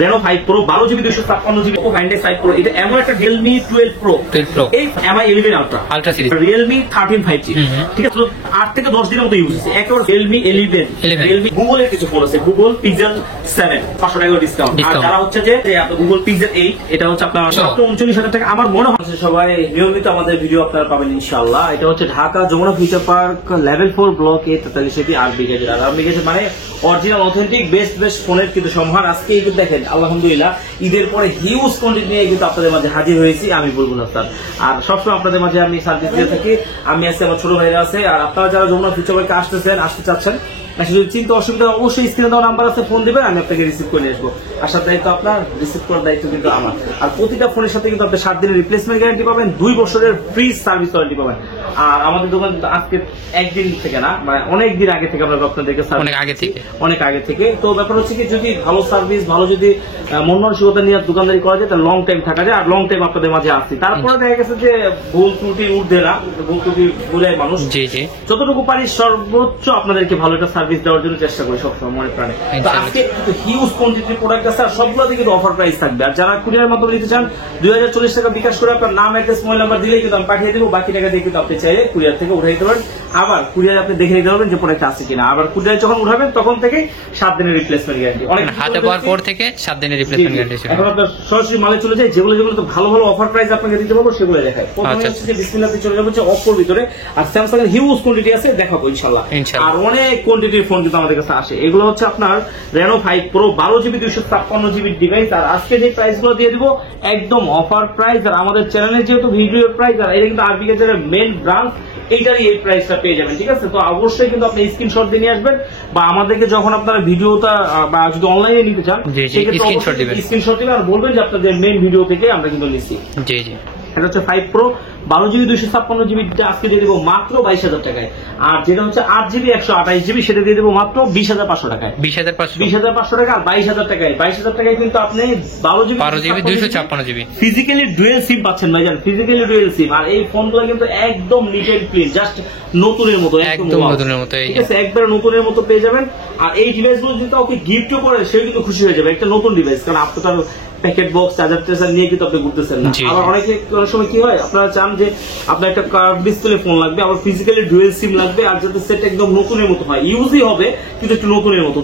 Reno 5 Pro 12GB 256GB Oppo Find X5 Pro এটা এমন একটা Realme 12 Pro এই MI 11 Ultra series Realme 13 5G ঠিক আছে 8 থেকে 10 দিনের মতো ইউজ হচ্ছে একেবারে Realme 11 Realme Google এর কিছু ফোন আছে Google Pixel 7 500 টাকা ডিসকাউন্ট আর যারা হচ্ছে যে আপনার Google Pixel 8 এটা হচ্ছে আপনার 39000 টাকা আমার মনে হচ্ছে সবাই নিয়মিত আমাদের ভিডিও আপনারা পাবেন ইনশাআল্লাহ এটা হচ্ছে Dhaka Jamuna Future Park level 4 block A 43 আর বিগেজের মানে অরিজিনাল অথেন্টিক বেস্ট ফোনের কিন্তু সম্ভার আজকে এই দেখেন আলহামদুলিল্লাহ ঈদের পরে হিউজ কোয়ান্টিটি নিয়ে কিন্তু আপনাদের মাঝে হাজির হয়েছি আমি বলবো না স্যার আর সবসময় আপনাদের মাঝে আমি সার্ভিস দিয়ে থাকি আমি আছি আমার ছোট ভাইরা আছে আর আপনারা যারা যমুনা ফিউচার পার্কে আসতে চাচ্ছেন যদি চিন্তা অসুবিধা অবশ্যই স্ক্রিনে দেওয়া নাম্বার আছে ফোন দিবেন আমি আপনাকে রিসিভ করে নিয়ে আসবো আসার দায়িত্ব আপনার রিসিভ করার দায়িত্ব কিন্তু আমার আর প্রতিটা ফোনের সাথে কিন্তু আপনি 7 দিনের রিপ্লেসমেন্ট গ্যারান্টি পাবেন 2 বছরের ফ্রি সার্ভিস ওয়ারেন্টি পাবেন আর আমাদের দোকান আজকে একদিন থেকে না মানে অনেক দিন আগে থেকে আমরা আপনাদেরকে অনেক আগে থেকে তো ব্যাপার হচ্ছে কি যদি ভালো সার্ভিস ভালো যদি মন মানসিকতা নিয়ে দোকানদারি করা যায় তাহলে লং টাইম থাকা যায় আর লং টাইম আপনাদের মাঝে আসছি তারপরে দেখা গেছে যে ভুল ত্রুটি উঠবে না ভুল ত্রুটি ভুলাই মানুষ যতটুকু পারি সর্বোচ্চ আপনাদেরকে ভালো একটা সার্ভিস দেওয়ার জন্য চেষ্টা করি সবসময় মনে প্রাণে তো আজকে কিন্তু হিউজ কোয়ান্টিটির প্রোডাক্ট আছে আর সবগুলোতে কিন্তু অফার প্রাইস থাকবে আর যারা কুরিয়ার মাধ্যমে নিতে চান 2040 টাকা বিকাশ করে আপনার নাম অ্যাড্রেস মোবাইল নাম্বার দিলেই কিন্তু আমি পাঠিয়ে দেবো বাকি টাকা দিয়ে কিন্তু আপনি চাইলে কুরিয়ার থেকে উঠাই দিতে পারেন আবার কুরিয়ার আপনি দেখে নিতে পারবেন যে প্রোডাক্ট আছে কিনা আবার কুরিয়ার যখন উঠাবেন তখন থেকে 7 দিনের রিপ্লেসমেন্ট গ্যারান্টি অনেক হাতে পাওয়ার পর থেকে 7 দিনের রিপ্লেসমেন্ট গ্যারান্টি এখন আপনার সরাসরি মালে চলে যায় যেগুলো তো ভালো অফার প্রাইস আপনাকে দিতে পারবো সেগুলো দেখায় প্রথমে হচ্ছে যে বিসমিল্লাহতে চলে যাবো যে অপোর ভিতরে আর স্যামসাং এর হিউজ কোয়ান্টিটি আছে দেখাবো ইনশাআল্লাহ আর অনেক কোয়ান্টিটির ফোন কিন্তু আমাদের কাছে আসে এগুলো হচ্ছে আপনার Reno 5 Pro 12GB 256GB device আর আজকে যে প্রাইস গুলো দিয়ে দিব একদম অফার প্রাইস আর আমাদের চ্যানেলে যেহেতু ভিডিও প্রাইস আর এটা কিন্তু আরবি গেজের মেইন ব্রাঞ্চ এইটারই এই প্রাইসটা পেয়ে যাবেন ঠিক আছে তো অবশ্যই কিন্তু আপনি স্ক্রিনশট দিয়ে নিয়ে আসবেন বা আমাদেরকে যখন আপনারা ভিডিওটা বা যদি অনলাইনে নিতে চান সেক্ষেত্রে স্ক্রিনশট দিবেন আর বলবেন যে আপনাদের মেইন ভিডিও থেকে আমরা কিন্তু নিচ্ছি এটা হচ্ছে 5 Pro 12GB 256GB আজকে দিয়ে দেবো মাত্র 22,000 টাকায় আর যেটা হচ্ছে 8GB 128GB সেটা দিয়ে দেবো মাত্র 20,500 টাকায় 20,500 টাকা আর 22,000 টাকায় কিন্তু আপনি 12GB 256GB ফিজিক্যালি ডুয়াল সিম পাচ্ছেন ভাইজান ফিজিক্যালি ডুয়াল সিম আর এই ফোনগুলো কিন্তু একদম নিট এন্ড ক্লিন জাস্ট নতুনের মতো ঠিক আছে একবারে নতুনের মতো পেয়ে যাবেন আর এই ডিভাইসগুলো যদি কাউকে গিফটও করে সে কিন্তু খুশি হয়ে যাবে একটা নতুন ডিভাইস কারণ আপনার প্যাকেট বক্স চার্জার নিয়ে কিন্তু আপনি ঘুরতেছেন না আবার অনেক সময় কি হয় আপনারা চান যে আপনার একটা কার্ভ ডিসপ্লে ফোন লাগবে আবার ফিজিক্যালি ডুয়াল সিম লাগবে আর যাতে সেট একদম নতুনের মতো হয় ইউজই হবে কিন্তু একটু নতুনের মতো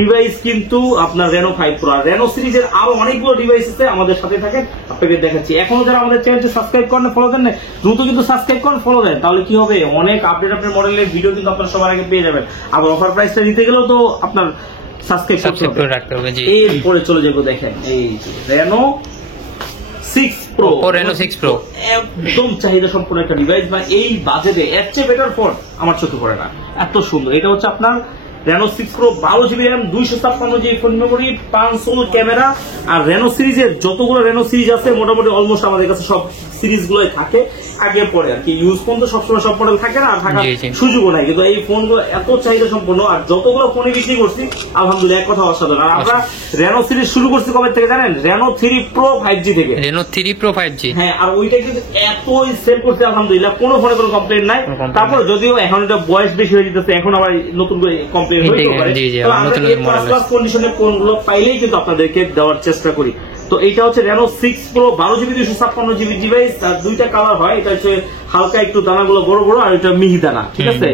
ডিভাইস কিন্তু আপনার Reno 5 Pro আর Reno সিরিজের আরো অনেকগুলো ডিভাইস আছে আমাদের সাথে থাকেন আপনাদের দেখাচ্ছি এখনো যারা আমাদের চ্যানেলটি সাবস্ক্রাইব করেন ফলো দেন না দ্রুত কিন্তু সাবস্ক্রাইব করেন ফলো দেন তাহলে কি হবে অনেক আপডেট মডেলের ভিডিও কিন্তু আপনারা সবার আগে পেয়ে যাবেন আবার অফার প্রাইসটা দিতে গেলেও তো আপনার সাবস্ক্রাইব করে রাখতে হবে এরপরে চলে যাবো দেখেন এই Reno 6 Pro একদম চাহিদা সম্পন্ন একটা ডিভাইস বা এই বাজেটে এর চেয়ে বেটার ফোন আমার চোখে পড়ে না এত সুন্দর এটা হচ্ছে আপনার Reno 6 Pro 12GB RAM 256GB phone memory 500 camera আর Reno সিরিজের যতগুলো Reno সিরিজ আছে মোটামুটি অলমোস্ট আমাদের কাছে সব সিরিজ গুলোই থাকে আগে পরে আর কি ইউজ ফোন তো সবসময় সব মডেল থাকে না আর থাকার সুযোগও নাই কিন্তু এই ফোনগুলো এত চাহিদা সম্পন্ন আর যতগুলো ফোনে বিক্রি করছি আলহামদুলিল্লাহ এক কথা অসাধারণ আর আমরা Reno সিরিজ শুরু করছি কবে থেকে জানেন Reno 3 Pro 5G থেকে Reno 3 Pro 5G হ্যাঁ আর ওইটা কিন্তু এতই সেল করছে আলহামদুলিল্লাহ কোনো ফোনে কোনো কমপ্লেইন নাই তারপর যদিও এখন এটা বয়স বেশি হয়ে যেতেছে এখন আবার নতুন করে কমপ্লেইন হইতে পারে তো আমরা এই প্লাস কন্ডিশনে কোনগুলো পাইলেই কিন্তু আপনাদেরকে দেওয়ার চেষ্টা করি তো এটা হচ্ছে Reno 6 Pro 12GB 256GB device আর দুইটা কালার হয় এটা হচ্ছে হালকা একটু দানাগুলো বড় বড় আর এটা মিহি দানা ঠিক আছে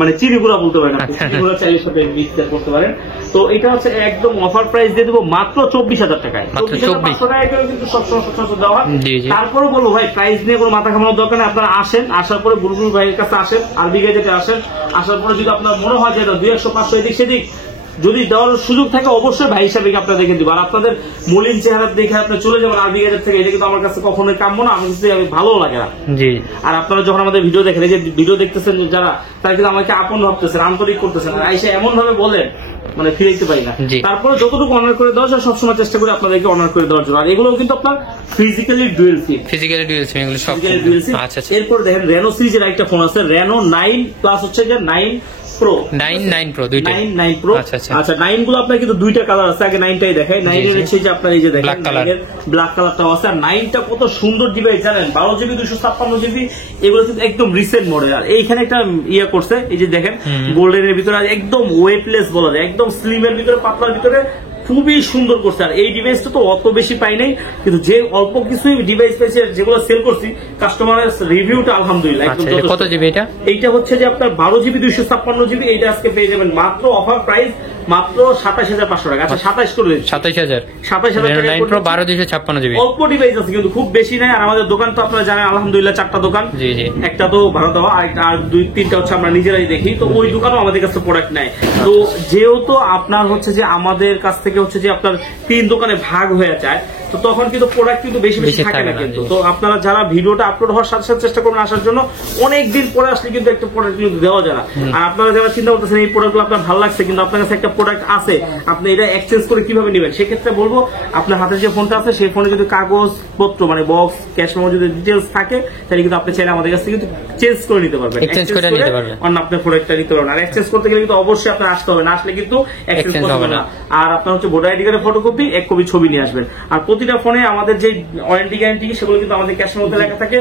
মানে চিনিগুলো বলতে পারেন চিনিগুলো চাইলে সাথে মিক্স করতে পারেন তো এটা হচ্ছে একদম অফার প্রাইস দিয়ে দেবো মাত্র 24,000 টাকায় 24,500 টাকা কিন্তু সবসময় সচরাচর দেওয়া হয় তারপরে বলবো ভাই প্রাইস নিয়ে কোনো মাথা ঘামানোর দরকার নেই আপনারা আসেন আসার পরে বুলবুল ভাইয়ের কাছে আসেন আরবি গেজেটে আসেন আসার পরে যদি আপনার মনে হয় যে 200-500 এদিক সেদিক যদি দেওয়ার সুযোগ থাকে অবশ্যই ভাই হিসাবে আপনারা দেখে দিব আর আপনাদের মলিন চেহারা দেখে আপনি চলে যাবেন আরবি গেজেট থেকে এটা কিন্তু আমার কাছে কখনোই কাম্য না আমার কাছে ভালো লাগে না আর আপনারা যখন আমাদের ভিডিও দেখেন এই যে ভিডিও দেখতেছেন যারা তারা কিন্তু আমাকে আপন ভাবতেছেন আন্তরিক করতেছেন আর আইসা এমন ভাবে বলেন মানে ফিরাইতে পারি না তারপরে যতটুকু অনার করে দেওয়া যায় সবসময় চেষ্টা করি আপনাদেরকে অনার করে দেওয়ার জন্য আর এগুলো কিন্তু আপনার ফিজিক্যালি ডুয়াল সিম এগুলো সব আচ্ছা এরপর দেখেন Reno সিরিজের একটা ফোন আছে Reno 9 প্লাস হচ্ছে যে 9 Pro 9 Pro দুইটা 9 Pro আচ্ছা 9 গুলো আপনার কিন্তু দুইটা কালার আছে আগে 9টাই দেখাই 9 এর হচ্ছে যে আপনার এই যে দেখেন ব্ল্যাক কালারটাও আছে আর 9টা কত সুন্দর ডিভাইস জানেন 12GB 256GB এগুলো কিন্তু একদম রিসেন্ট মডেল আর এইখানে একটা ইয়া করছে এই যে দেখেন গোল্ডেন এর ভিতরে একদম ওয়েটলেস বলা যায় একদম স্লিম এর ভিতরে পাতলার ভিতরে খুবই সুন্দর করছে। আর এই ডিভাইসটা তো অত বেশি পাই নাই, কিন্তু যে অল্প কিছুই ডিভাইস পেয়েছে যেগুলো সেল করছি কাস্টমারের রিভিউটা আলহামদুলিল্লাহ একদম যথেষ্ট। কত জিবি এটা? এইটা হচ্ছে যে আপনার 12 জিবি 256 জিবি। এইটা আজকে পেয়ে যাবেন মাত্র অফার প্রাইস মাত্র 27500 টাকা। আচ্ছা 27 করে দিচ্ছি, 27000 টাকা। 9 Pro 12 256 জিবি। অল্প ডিভাইস আছে কিন্তু খুব বেশি নাই। আর আমাদের দোকান তো আপনারা জানেন আলহামদুলিল্লাহ 4টা দোকান, জি জি, একটা তো ভাড়া দেওয়া আর 2-3টা হচ্ছে আমরা নিজেরাই দেখি। তো ওই দোকানও আমাদের কাছে প্রোডাক্ট নেয়। তো যেহেতু আপনার হচ্ছে যে আমাদের কাছ থেকে হচ্ছে যে আপনার 3 দোকানে ভাগ হয়ে যায়, তো তখন কিন্তু প্রোডাক্ট কিন্তু বেশি থাকে না কিন্তু। তো আপনারা যারা ভিডিওটা আপলোড হওয়ার সাথে সাথে চেষ্টা করবেন আসার জন্য, অনেক দিন পরে আসলে কিন্তু একটা প্রোডাক্ট কিন্তু দেওয়া যায় না। আর আপনারা যারা চিন্তা করতেছেন এই প্রোডাক্টগুলো আপনার ভালো লাগছে কিন্তু আপনার কাছে একটা প্রোডাক্ট আছে, আপনি এটা এক্সচেঞ্জ করে কিভাবে নেবেন, সেক্ষেত্রে বলবো আপনার হাতে যে ফোনটা আছে সেই ফোনে যদি কাগজপত্র মানে বক্স ক্যাশ মেমো যদি ডিটেলস থাকে, তাহলে কিন্তু আপনি চাইলে আমাদের কাছ থেকে কিন্তু চেঞ্জ করে নিতে পারবেন, এক্সচেঞ্জ করে নিতে পারবেন, অন্য আপনার প্রোডাক্টটা নিতে পারবেন। আর এক্সচেঞ্জ করতে গেলে কিন্তু অবশ্যই আপনার আসতে হবে, না আসলে কিন্তু এক্সচেঞ্জ হবে না। আর আপনার হচ্ছে ভোটার আইডি কার্ডের ফটোকপি, 1 কপি ছবি নিয়ে আসবেন। আর প্রতিটা ফোনে আমাদের যে ওয়ারেন্টি গ্যারান্টি সেগুলো কিন্তু আমাদের ক্যাশের মধ্যে লেখা থাকে,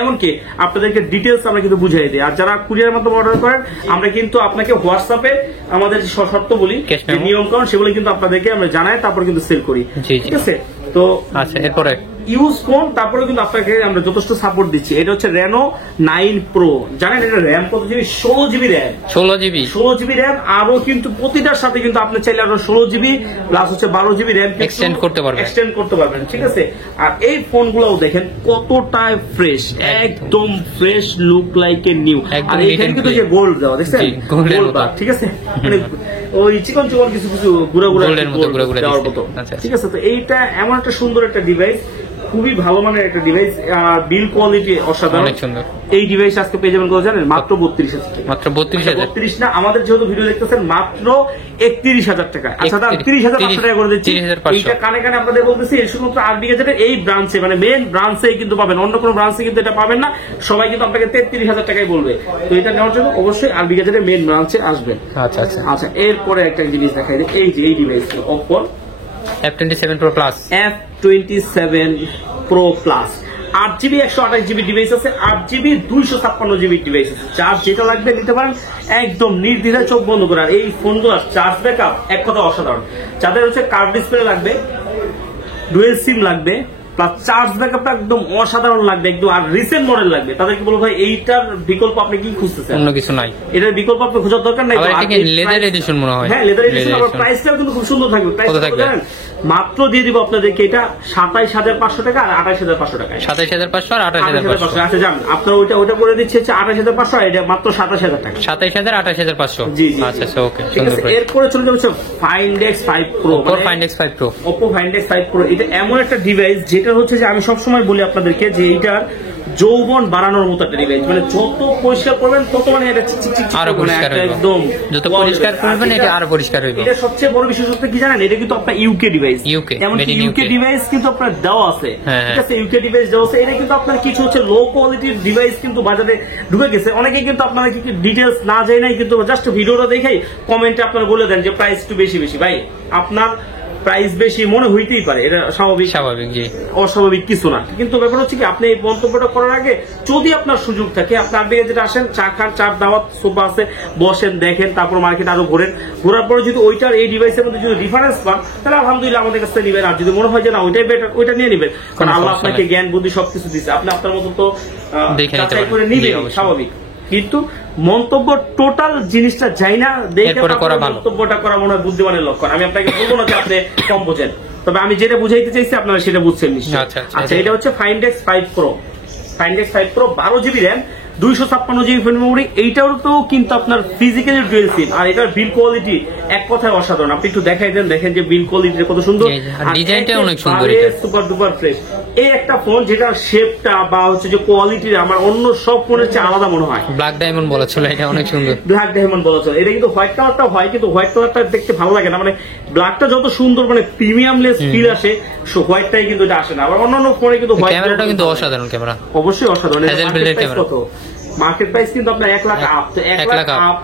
এমনকি আপনাদেরকে ডিটেলস আমরা কিন্তু বুঝিয়ে দিই। আর যারা কুরিয়ার মাধ্যমে অর্ডার করেন, আমরা কিন্তু আপনাকে হোয়াটসঅ্যাপে আমাদের যে শর্ত বলি, যে নিয়ম কানুন, সেগুলো কিন্তু আপনাদেরকে আমরা জানাই, তারপর কিন্তু সেল করি। ঠিক আছে? তো আচ্ছা, এরপরে ইউজ ফোন, তারপরে কিন্তু আপনাকে আমরা যথেষ্ট সাপোর্ট দিচ্ছি। এটা হচ্ছে Reno 9 Pro। জানেন এটা র্যাম কত GB? 16 GB RAM. 16 GB RAM. আরো কিন্তু প্রতিটার সাথে কিন্তু আপনি চাইলে আরো 16 জিবি প্লাস হচ্ছে 12 জিবি র্যাম এক্সটেন্ড করতে পারবেন। ঠিক আছে? আর এই ফোনগুলোও দেখেন কতটা ফ্রেশ, একদম fresh, look like a new. আর এখানে কিন্তু যে গোল্ড দেওয়া দেখছেন, গোল্ড, ঠিক আছে, মানে ওই চিকন কিছু গুড়া দেওয়ার মতো। ঠিক আছে? তো এইটা এমন একটা সুন্দর একটা ডিভাইস, খুবই ভালো মানের একটা ডিভাইস। বিল কোয়ালিটি অসাধারণ। এই ডিভাইস আজকে পেয়ে যাবেন কত জানেন? মাত্র 32,000 টাকা। মাত্র 32,000 না, আমাদের যেহেতু ভিডিও দেখতেছেন মাত্র 31,000 টাকা। আচ্ছা, 30,500 টাকা করে দিচ্ছি। এইটা কানে কানে আপনাদের বলতেছি, এই শুধুমাত্র আরবি গ্যাজেটের এই ব্রাঞ্চে, মানে মেন ব্রাঞ্চে কিন্তু পাবেন, অন্য কোনো ব্রাঞ্চে কিন্তু এটা পাবেন না। সবাই কিন্তু আপনাকে 33,000 টাকাই বলবে। তো এটা নেওয়ার জন্য অবশ্যই আরবি গ্যাজেটের মেন ব্রাঞ্চে আসবেন। আচ্ছা আচ্ছা আচ্ছা, এরপরে একটা জিনিস দেখাই দিই। এই যে এই device Oppo F27 Pro Plus, F27 Pro Plus 8GB 128GB device আছে, 8GB 256GB ডিভাইস আছে। চার্জ যেটা লাগবে নিতে পারেন, একদম নির্দ্বিধায় চোখ বন্ধ করে। আর এই ফোনগুলোর চার্জ ব্যাকআপ এক কথা অসাধারণ। যাদের হচ্ছে কার্ভ ডিসপ্লে লাগবে, ডুয়েল সিম লাগবে, প্লাস চার্জ ব্যাকআপটা একদম অসাধারণ লাগবে একদম, আর রিসেন্ট মডেল লাগবে, তাদেরকে বলবো ভাই এইটার বিকল্প আপনি কি খুঁজতেছেন? অন্য কিছু নাই, এটার বিকল্প আপনি খোঁজার দরকার নাই। লেদার এডিশন মনে হয়। হ্যাঁ, লেদার এডিশন। আবার প্রাইসটাও কিন্তু খুব সুন্দর থাকবে। প্রাইস কত জানেন? মাত্র দিয়ে দিব আপনাদেরকে এটা 27,500 টাকা আর 28,500 টাকা। 27,500 আর 28,500। আচ্ছা জান, আপনার ওইটা করে দিচ্ছে 28,500, আর এটা মাত্র 27,000 টাকা। 27,000 28,500। জি জি, আচ্ছা ওকে, ঠিক আছে। এরপরে চলে যাচ্ছে Find X5 Pro। Oppo Find X5 Pro এটা এমন একটা ডিভাইস যেটা হচ্ছে যে আমি সবসময় বলি আপনাদেরকে যে এইটার যৌবন বাড়ানোর মতো একটা ডিভাইস। মানে যত পরিষ্কার করবেন তত মানে এটা আরো পরিষ্কার হবে, একদম যত পরিষ্কার করবেন এটা আরো পরিষ্কার হবে। এটা সবচেয়ে বড় বিশেষত্ব কি জানেন? এটা কিন্তু আপনার ইউকে ডিভাইস, এমনকি ইউকে ডিভাইস কিন্তু আপনার দেওয়া আছে। ঠিক আছে, ইউকে ডিভাইস দেওয়া আছে। এটা কিন্তু আপনার কিছু হচ্ছে লো কোয়ালিটির ডিভাইস কিন্তু বাজারে ঢুকে গেছে। অনেকেই কিন্তু আপনারা কি ডিটেলস না যায় নাই, কিন্তু জাস্ট ভিডিওটা দেখেই কমেন্টে আপনারা বলে দেন যে প্রাইস একটু বেশি। ভাই, আপনার প্রাইস বেশি মনে হইতেই পারে, এটা স্বাভাবিক, জি, অস্বাভাবিক কিছু না। কিন্তু ব্যাপার হচ্ছে কি, আপনি এই মন্তব্যটা করার আগে যদি আপনার সুযোগ থাকে, আপনি আরবি গ্যাজেটে আসেন, চা খান, চার দাওয়াত সোফা আছে, বসেন, দেখেন, তারপর মার্কেট আরো ঘোরার পরে যদি ওইটার এই ডিভাইসের মধ্যে যদি ডিফারেন্স পান, তাহলে আলহামদুলিল্লাহ আমাদের কাছে নিবেন। আর যদি মনে হয় যে না ওইটাই বেটার, ওইটা নিয়ে নিবেন, কারণ আল্লাহ আপনাকে জ্ঞান বুদ্ধি সবকিছু দিচ্ছে, আপনি আপনার মতো তো যাচাই করে নিবেন, স্বাভাবিক। কিন্তু মন্তব্য টোটাল জিনিসটা যাই না দেখে মন্তব্যটা করা মনে হয় বুদ্ধিমানের লক্ষণ। আমি আপনাকে বলবো না যে আপনি কম বোঝেন, তবে আমি যেটা বুঝাইতে চাইছি আপনারা সেটা বুঝছেন নিশ্চয়ই। আচ্ছা, এটা হচ্ছে Find X5 Pro। Find X5 Pro 12GB RAM, 256GB memory. এইটাও তো কিন্তু আপনার ফিজিক্যালি ডুয়েল সিম। আর এটার বিল কোয়ালিটি এক কথায় অসাধারণ। আপনি একটু দেখাই দেন, দেখেন যে বিল কোয়ালিটি কত সুন্দর, ডিজাইনটা অনেক সুন্দর, সুপার ডুপার ফ্রেশ। এই একটা ফোন যেটা শেপটা বা হচ্ছে যে কোয়ালিটি আমার অন্য সব ফোনের চেয়ে আলাদা মনে হয়। ব্ল্যাক ডায়মন্ড বলা ছিল, এটা অনেক সুন্দর। ব্ল্যাক ডায়মন্ড বলা ছিল। এটা কিন্তু হোয়াইট কালারটা হয়, কিন্তু হোয়াইট কালারটা দেখতে ভালো লাগে না। মানে ব্ল্যাকটা যত সুন্দর, মানে প্রিমিয়ামলেস ফিল আসে, হোয়াইটটাই কিন্তু এটা আসে না। আবার অন্যান্য ফোনে কিন্তু ক্যামেরাটা কিন্তু অসাধারণ, ক্যামেরা অবশ্যই অসাধারণ। মার্কেট প্রাইস কিন্তু আপনার 1 লাখ আপ, 1 লাখ আপ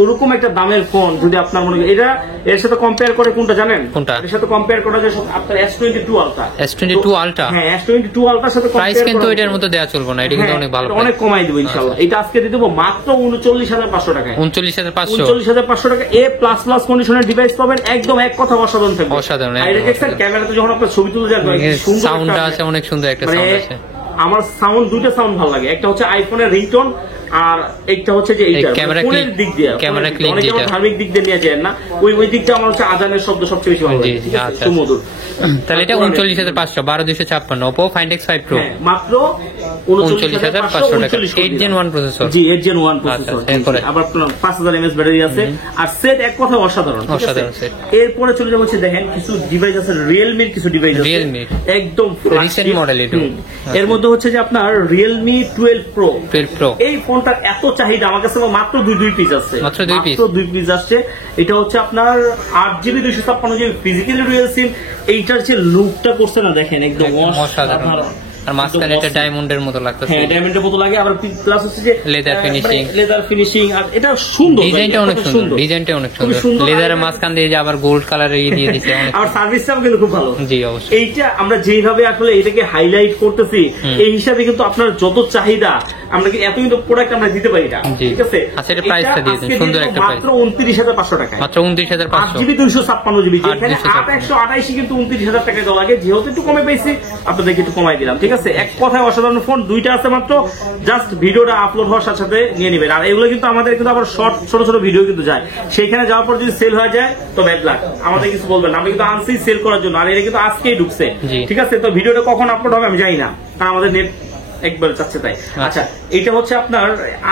ওরকম একটা দামের ফোন যদি আপনার মনে করেন, এটা এর সাথে কম্পেয়ার করে কোনটা জানেন? কোনটা? এর সাথে কম্পেয়ার করা যায় আপনার S22 Ultra। S22 Ultra, হ্যাঁ S22 Ultraর সাথে প্রাইস কিন্তু এটার মধ্যে দেওয়া চলবে না, এটা কিন্তু অনেক ভালো, অনেক কমাই দেব ইনশাআল্লাহ। এটা আজকে দিয়ে দেবো মাত্র 39,500 টাকায়। 39,500 টাকা এ প্লাস প্লাস কন্ডিশনের ডিভাইস পাবেন, একদম এক কথা অসাধারণ থাকবে। অসাধারণ। আর এটা দেখছেন ক্যামেরাতে যখন আপনার ছবি তুলে যাবেন সুন্দর সাউন্ডটা আছে, অনেক সুন্দর একটা সাউন্ড আছে। আমার সাউন্ড দুটো সাউন্ড ভালো লাগে, একটা হচ্ছে আইফোনের রিংটোন আর একটা হচ্ছে যে এইটা ফোনের দিক দিয়ে, ক্যামেরা ক্লিক অনেকে আমার ধার্মিক দিক দিয়ে নিয়ে যায় না, ওই দিকটা আমার হচ্ছে আজানের শব্দ সবচেয়ে বেশি ভালো লাগে, ঠিক আছে, সুমধুর। তাহলে এটা 39,500, 12,256, Oppo Find X5 Pro মাত্র 39,500 টাকা, 8 Gen 1 প্রসেসর। জি 8 Gen 1 প্রসেসর, আবার 5000 mAh ব্যাটারি আছে, আর সেট এক কথা অসাধারণ, অসাধারণ সেট। এরপরে চলে যাবো হচ্ছে দেখেন কিছু ডিভাইস আছে, Realme এর কিছু ডিভাইস আছে, Realme একদম রিসেন্ট মডেল এটা। এর মধ্যে হচ্ছে যে আপনার Realme 12 Pro। এই ফোনটার এত চাহিদা, আমার কাছে মাত্র দুই পিস আছে, মাত্র দুই পিস আসছে। এটা হচ্ছে আপনার 8GB 256GB ফিজিক্যালি ডুয়াল সিম। এইটার যে লুকটা করছে না দেখেন, একদম অসাধারণ। আর মাঝখানে এটা ডায়মন্ডের মতো লাগতেছে, হ্যাঁ ডায়মন্ডের মতো লাগে, আবার প্লাস হচ্ছে যে লেদার ফিনিশিং, আর এটা সুন্দর, ডিজাইনটা অনেক সুন্দর, ডিজাইনটা অনেক সুন্দর, লেদারের মাঝখান দিয়ে যে আবার গোল্ড কালারে দিয়ে দিয়েছে, আর সার্ভিসটাও কিন্তু খুব ভালো। জি অবশ্যই। এইটা আমরা যেভাবে আসলে এটাকে হাইলাইট করতেছি, এই হিসাবে কিন্তু আপনার যত চাহিদা আমরা কি এত কিন্তু প্রোডাক্ট আমরা দিতে পারি না, ঠিক আছে। আচ্ছা এটা প্রাইসটা দিয়ে দেন, সুন্দর একটা প্রাইস, মাত্র 29,500 টাকা, মাত্র 29,500, 8GB 256GB, যেখানে 8/128 কিন্তু 29,000 টাকায় দেওয়া লাগে, যেহেতু একটু কমে পেয়েছি আপনাদেরকে একটু কমাই দিলাম, ঠিক আছে। এক কথায় অসাধারণ ফোন, দুইটা আছে মাত্র, জাস্ট ভিডিওটা আপলোড হওয়ার সাথে সাথে নিয়ে নেবেন। আর এগুলো কিন্তু আমাদের কিন্তু আবার শর্ট ছোট ছোট ভিডিও কিন্তু যায়, সেইখানে যাওয়ার পর যদি সেল হয়ে যায় তো ব্যাড লাক, আমাদের কিছু বলবেন না, আমরা কিন্তু আনছি সেল করার জন্য, আর এটা কিন্তু আজকেই ঢুকছে, ঠিক আছে। তো ভিডিওটা কখন আপলোড হবে আমি জানি না, কারণ আমাদের নেট একবার চাচ্ছে তাই। আচ্ছা এটা হচ্ছে আপনার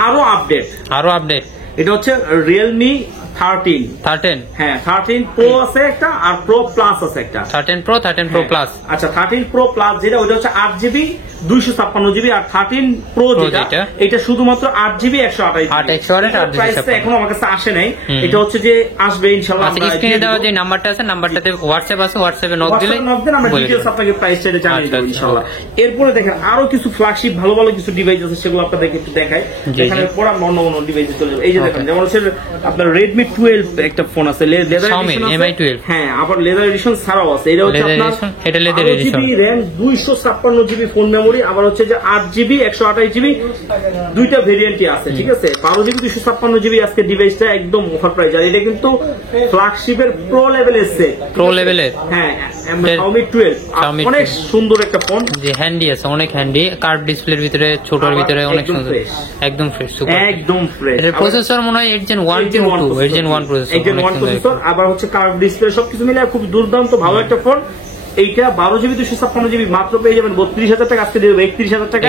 আরো আপডেট, এটা হচ্ছে Realme 13, হ্যাঁ 13 Pro আছে একটা, আর Pro Plus আছে একটা, 13 Pro 13 Pro Plus। আচ্ছা 13 Pro Plus যেটা, ওটা হচ্ছে 8GB 256GB, আর 13 Pro যেটা এটা শুধুমাত্র 8GB 128GB। প্রাইসটা এখনো আমার কাছে আসে নাই, এটা হচ্ছে যে আসবে ইনশাআল্লাহ। স্ক্রিনে দেওয়া যে নাম্বারটা আছে, নাম্বারটাতে হোয়াটসঅ্যাপ আছে, হোয়াটসঅ্যাপে নক দিলে আমরা ডিটেইলস আপনাকে প্রাইসটা জানিয়ে দেব ইনশাআল্লাহ। এরপরে দেখেন আরো কিছু ফ্ল্যাগশিপ ভালো ভালো কিছু ডিভাইস আছে, সেগুলো আপনাদেরকে একটু দেখাই। এখানে পড়া অন্য ডিভাইসে চলে যাবে। এই যে দেখেন, যেমন হচ্ছে আপনার Redmi 12 একটা ফোন আছে, লেদার এডিশন, Mi 12, হ্যাঁ আবার লেদার এডিশন ছাড়াও আছে। এটা হচ্ছে আপনার এটা leather addition, RAM 256GB phone memory, আবার হচ্ছে যে 8GB 128GB, দুইটা ভেরিয়েন্টই আছে, ঠিক আছে। 12GB 256GB আজকে ডিভাইসটা একদম অফার প্রাইস, আর এটা কিন্তু ফ্ল্যাগশিপের প্রো লেভেলের সেট, প্রো লেভেলের, হ্যাঁ Xiaomi 12 অনেক সুন্দর একটা ফোন, যে হ্যান্ডি আছে, অনেক হ্যান্ডি, কার্ভ ডিসপ্লের ভিতরে, ছোটর ভিতরে অনেক সুন্দর, একদম ফ্রেশ, সুপার একদম ফ্রেশ। এর প্রসেসর মনে হয় 8 Gen 1 প্রসেসর, 8 Gen 1 প্রসেসর, আবার হচ্ছে কার্ভ ডিসপ্লে, সবকিছু মিলে খুব দুর্দান্ত ভালো একটা ফোন। এইটা 12GB 256GB মাত্র পেয়ে যাবেন 32,000 টাকা, আজকে দিয়ে দেবো 31,000 টাকা,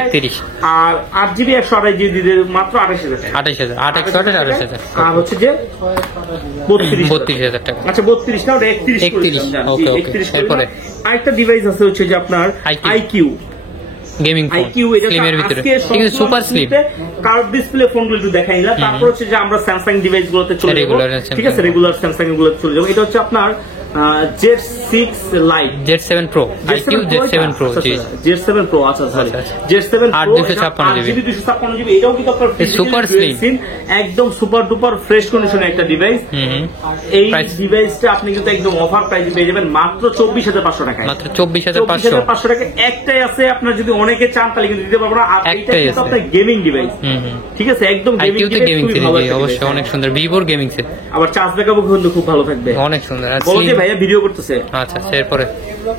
আর 8GB 128GB দিয়ে দেবো মাত্র 28,000 টাকা, 28,000, আর হচ্ছে যে 32,000 টাকা। আচ্ছা 32 না, ওটা 31। ওকে ওকে। এরপরে আরেকটা ডিভাইস আছে হচ্ছে যে আপনার IQ গেমিং ফোন, স্লিমের ভিতরে, ঠিক আছে, সুপার স্লিম, কার্ভ ডিসপ্লে ফোনগুলো একটু দেখাইলা। তারপর হচ্ছে যে আমরা স্যামসাং ডিভাইস গুলোতে চলে যাব, ঠিক আছে, রেগুলার স্যামসাং গুলোতে চলে যাব। এটা হচ্ছে আপনার Z6 Lite, Z7 Pro, IQ Z7 Pro, জি Z7 Pro, আচ্ছা sorry Z7 Pro 8GB 256GB, এটাও কিন্তু আপনার সুপার স্লিম, একদম সুপার ডুপার ফ্রেশ কন্ডিশনের একটা ডিভাইস। এই ডিভাইসটা আপনি কিন্তু একদম অফার প্রাইসে পেয়ে যাবেন মাত্র 24,500 টাকায়, মাত্র 24,500 টাকা। একটাই আছে, আপনার যদি অনেকে চান তাহলে কিন্তু দিতে পারবো না, আর এটা কিন্তু আপনার গেমিং ডিভাইস, ঠিক আছে, একদম গেমিং ডিভাইস, অবশ্যই অনেক সুন্দর, ভিভোর গেমিং সেট, আবার চার্জ ব্যাকআপও কিন্তু খুব ভালো থাকবে, অনেক সুন্দর। ভাইয়া ভিডিও করতেছে, আচ্ছা এরপরে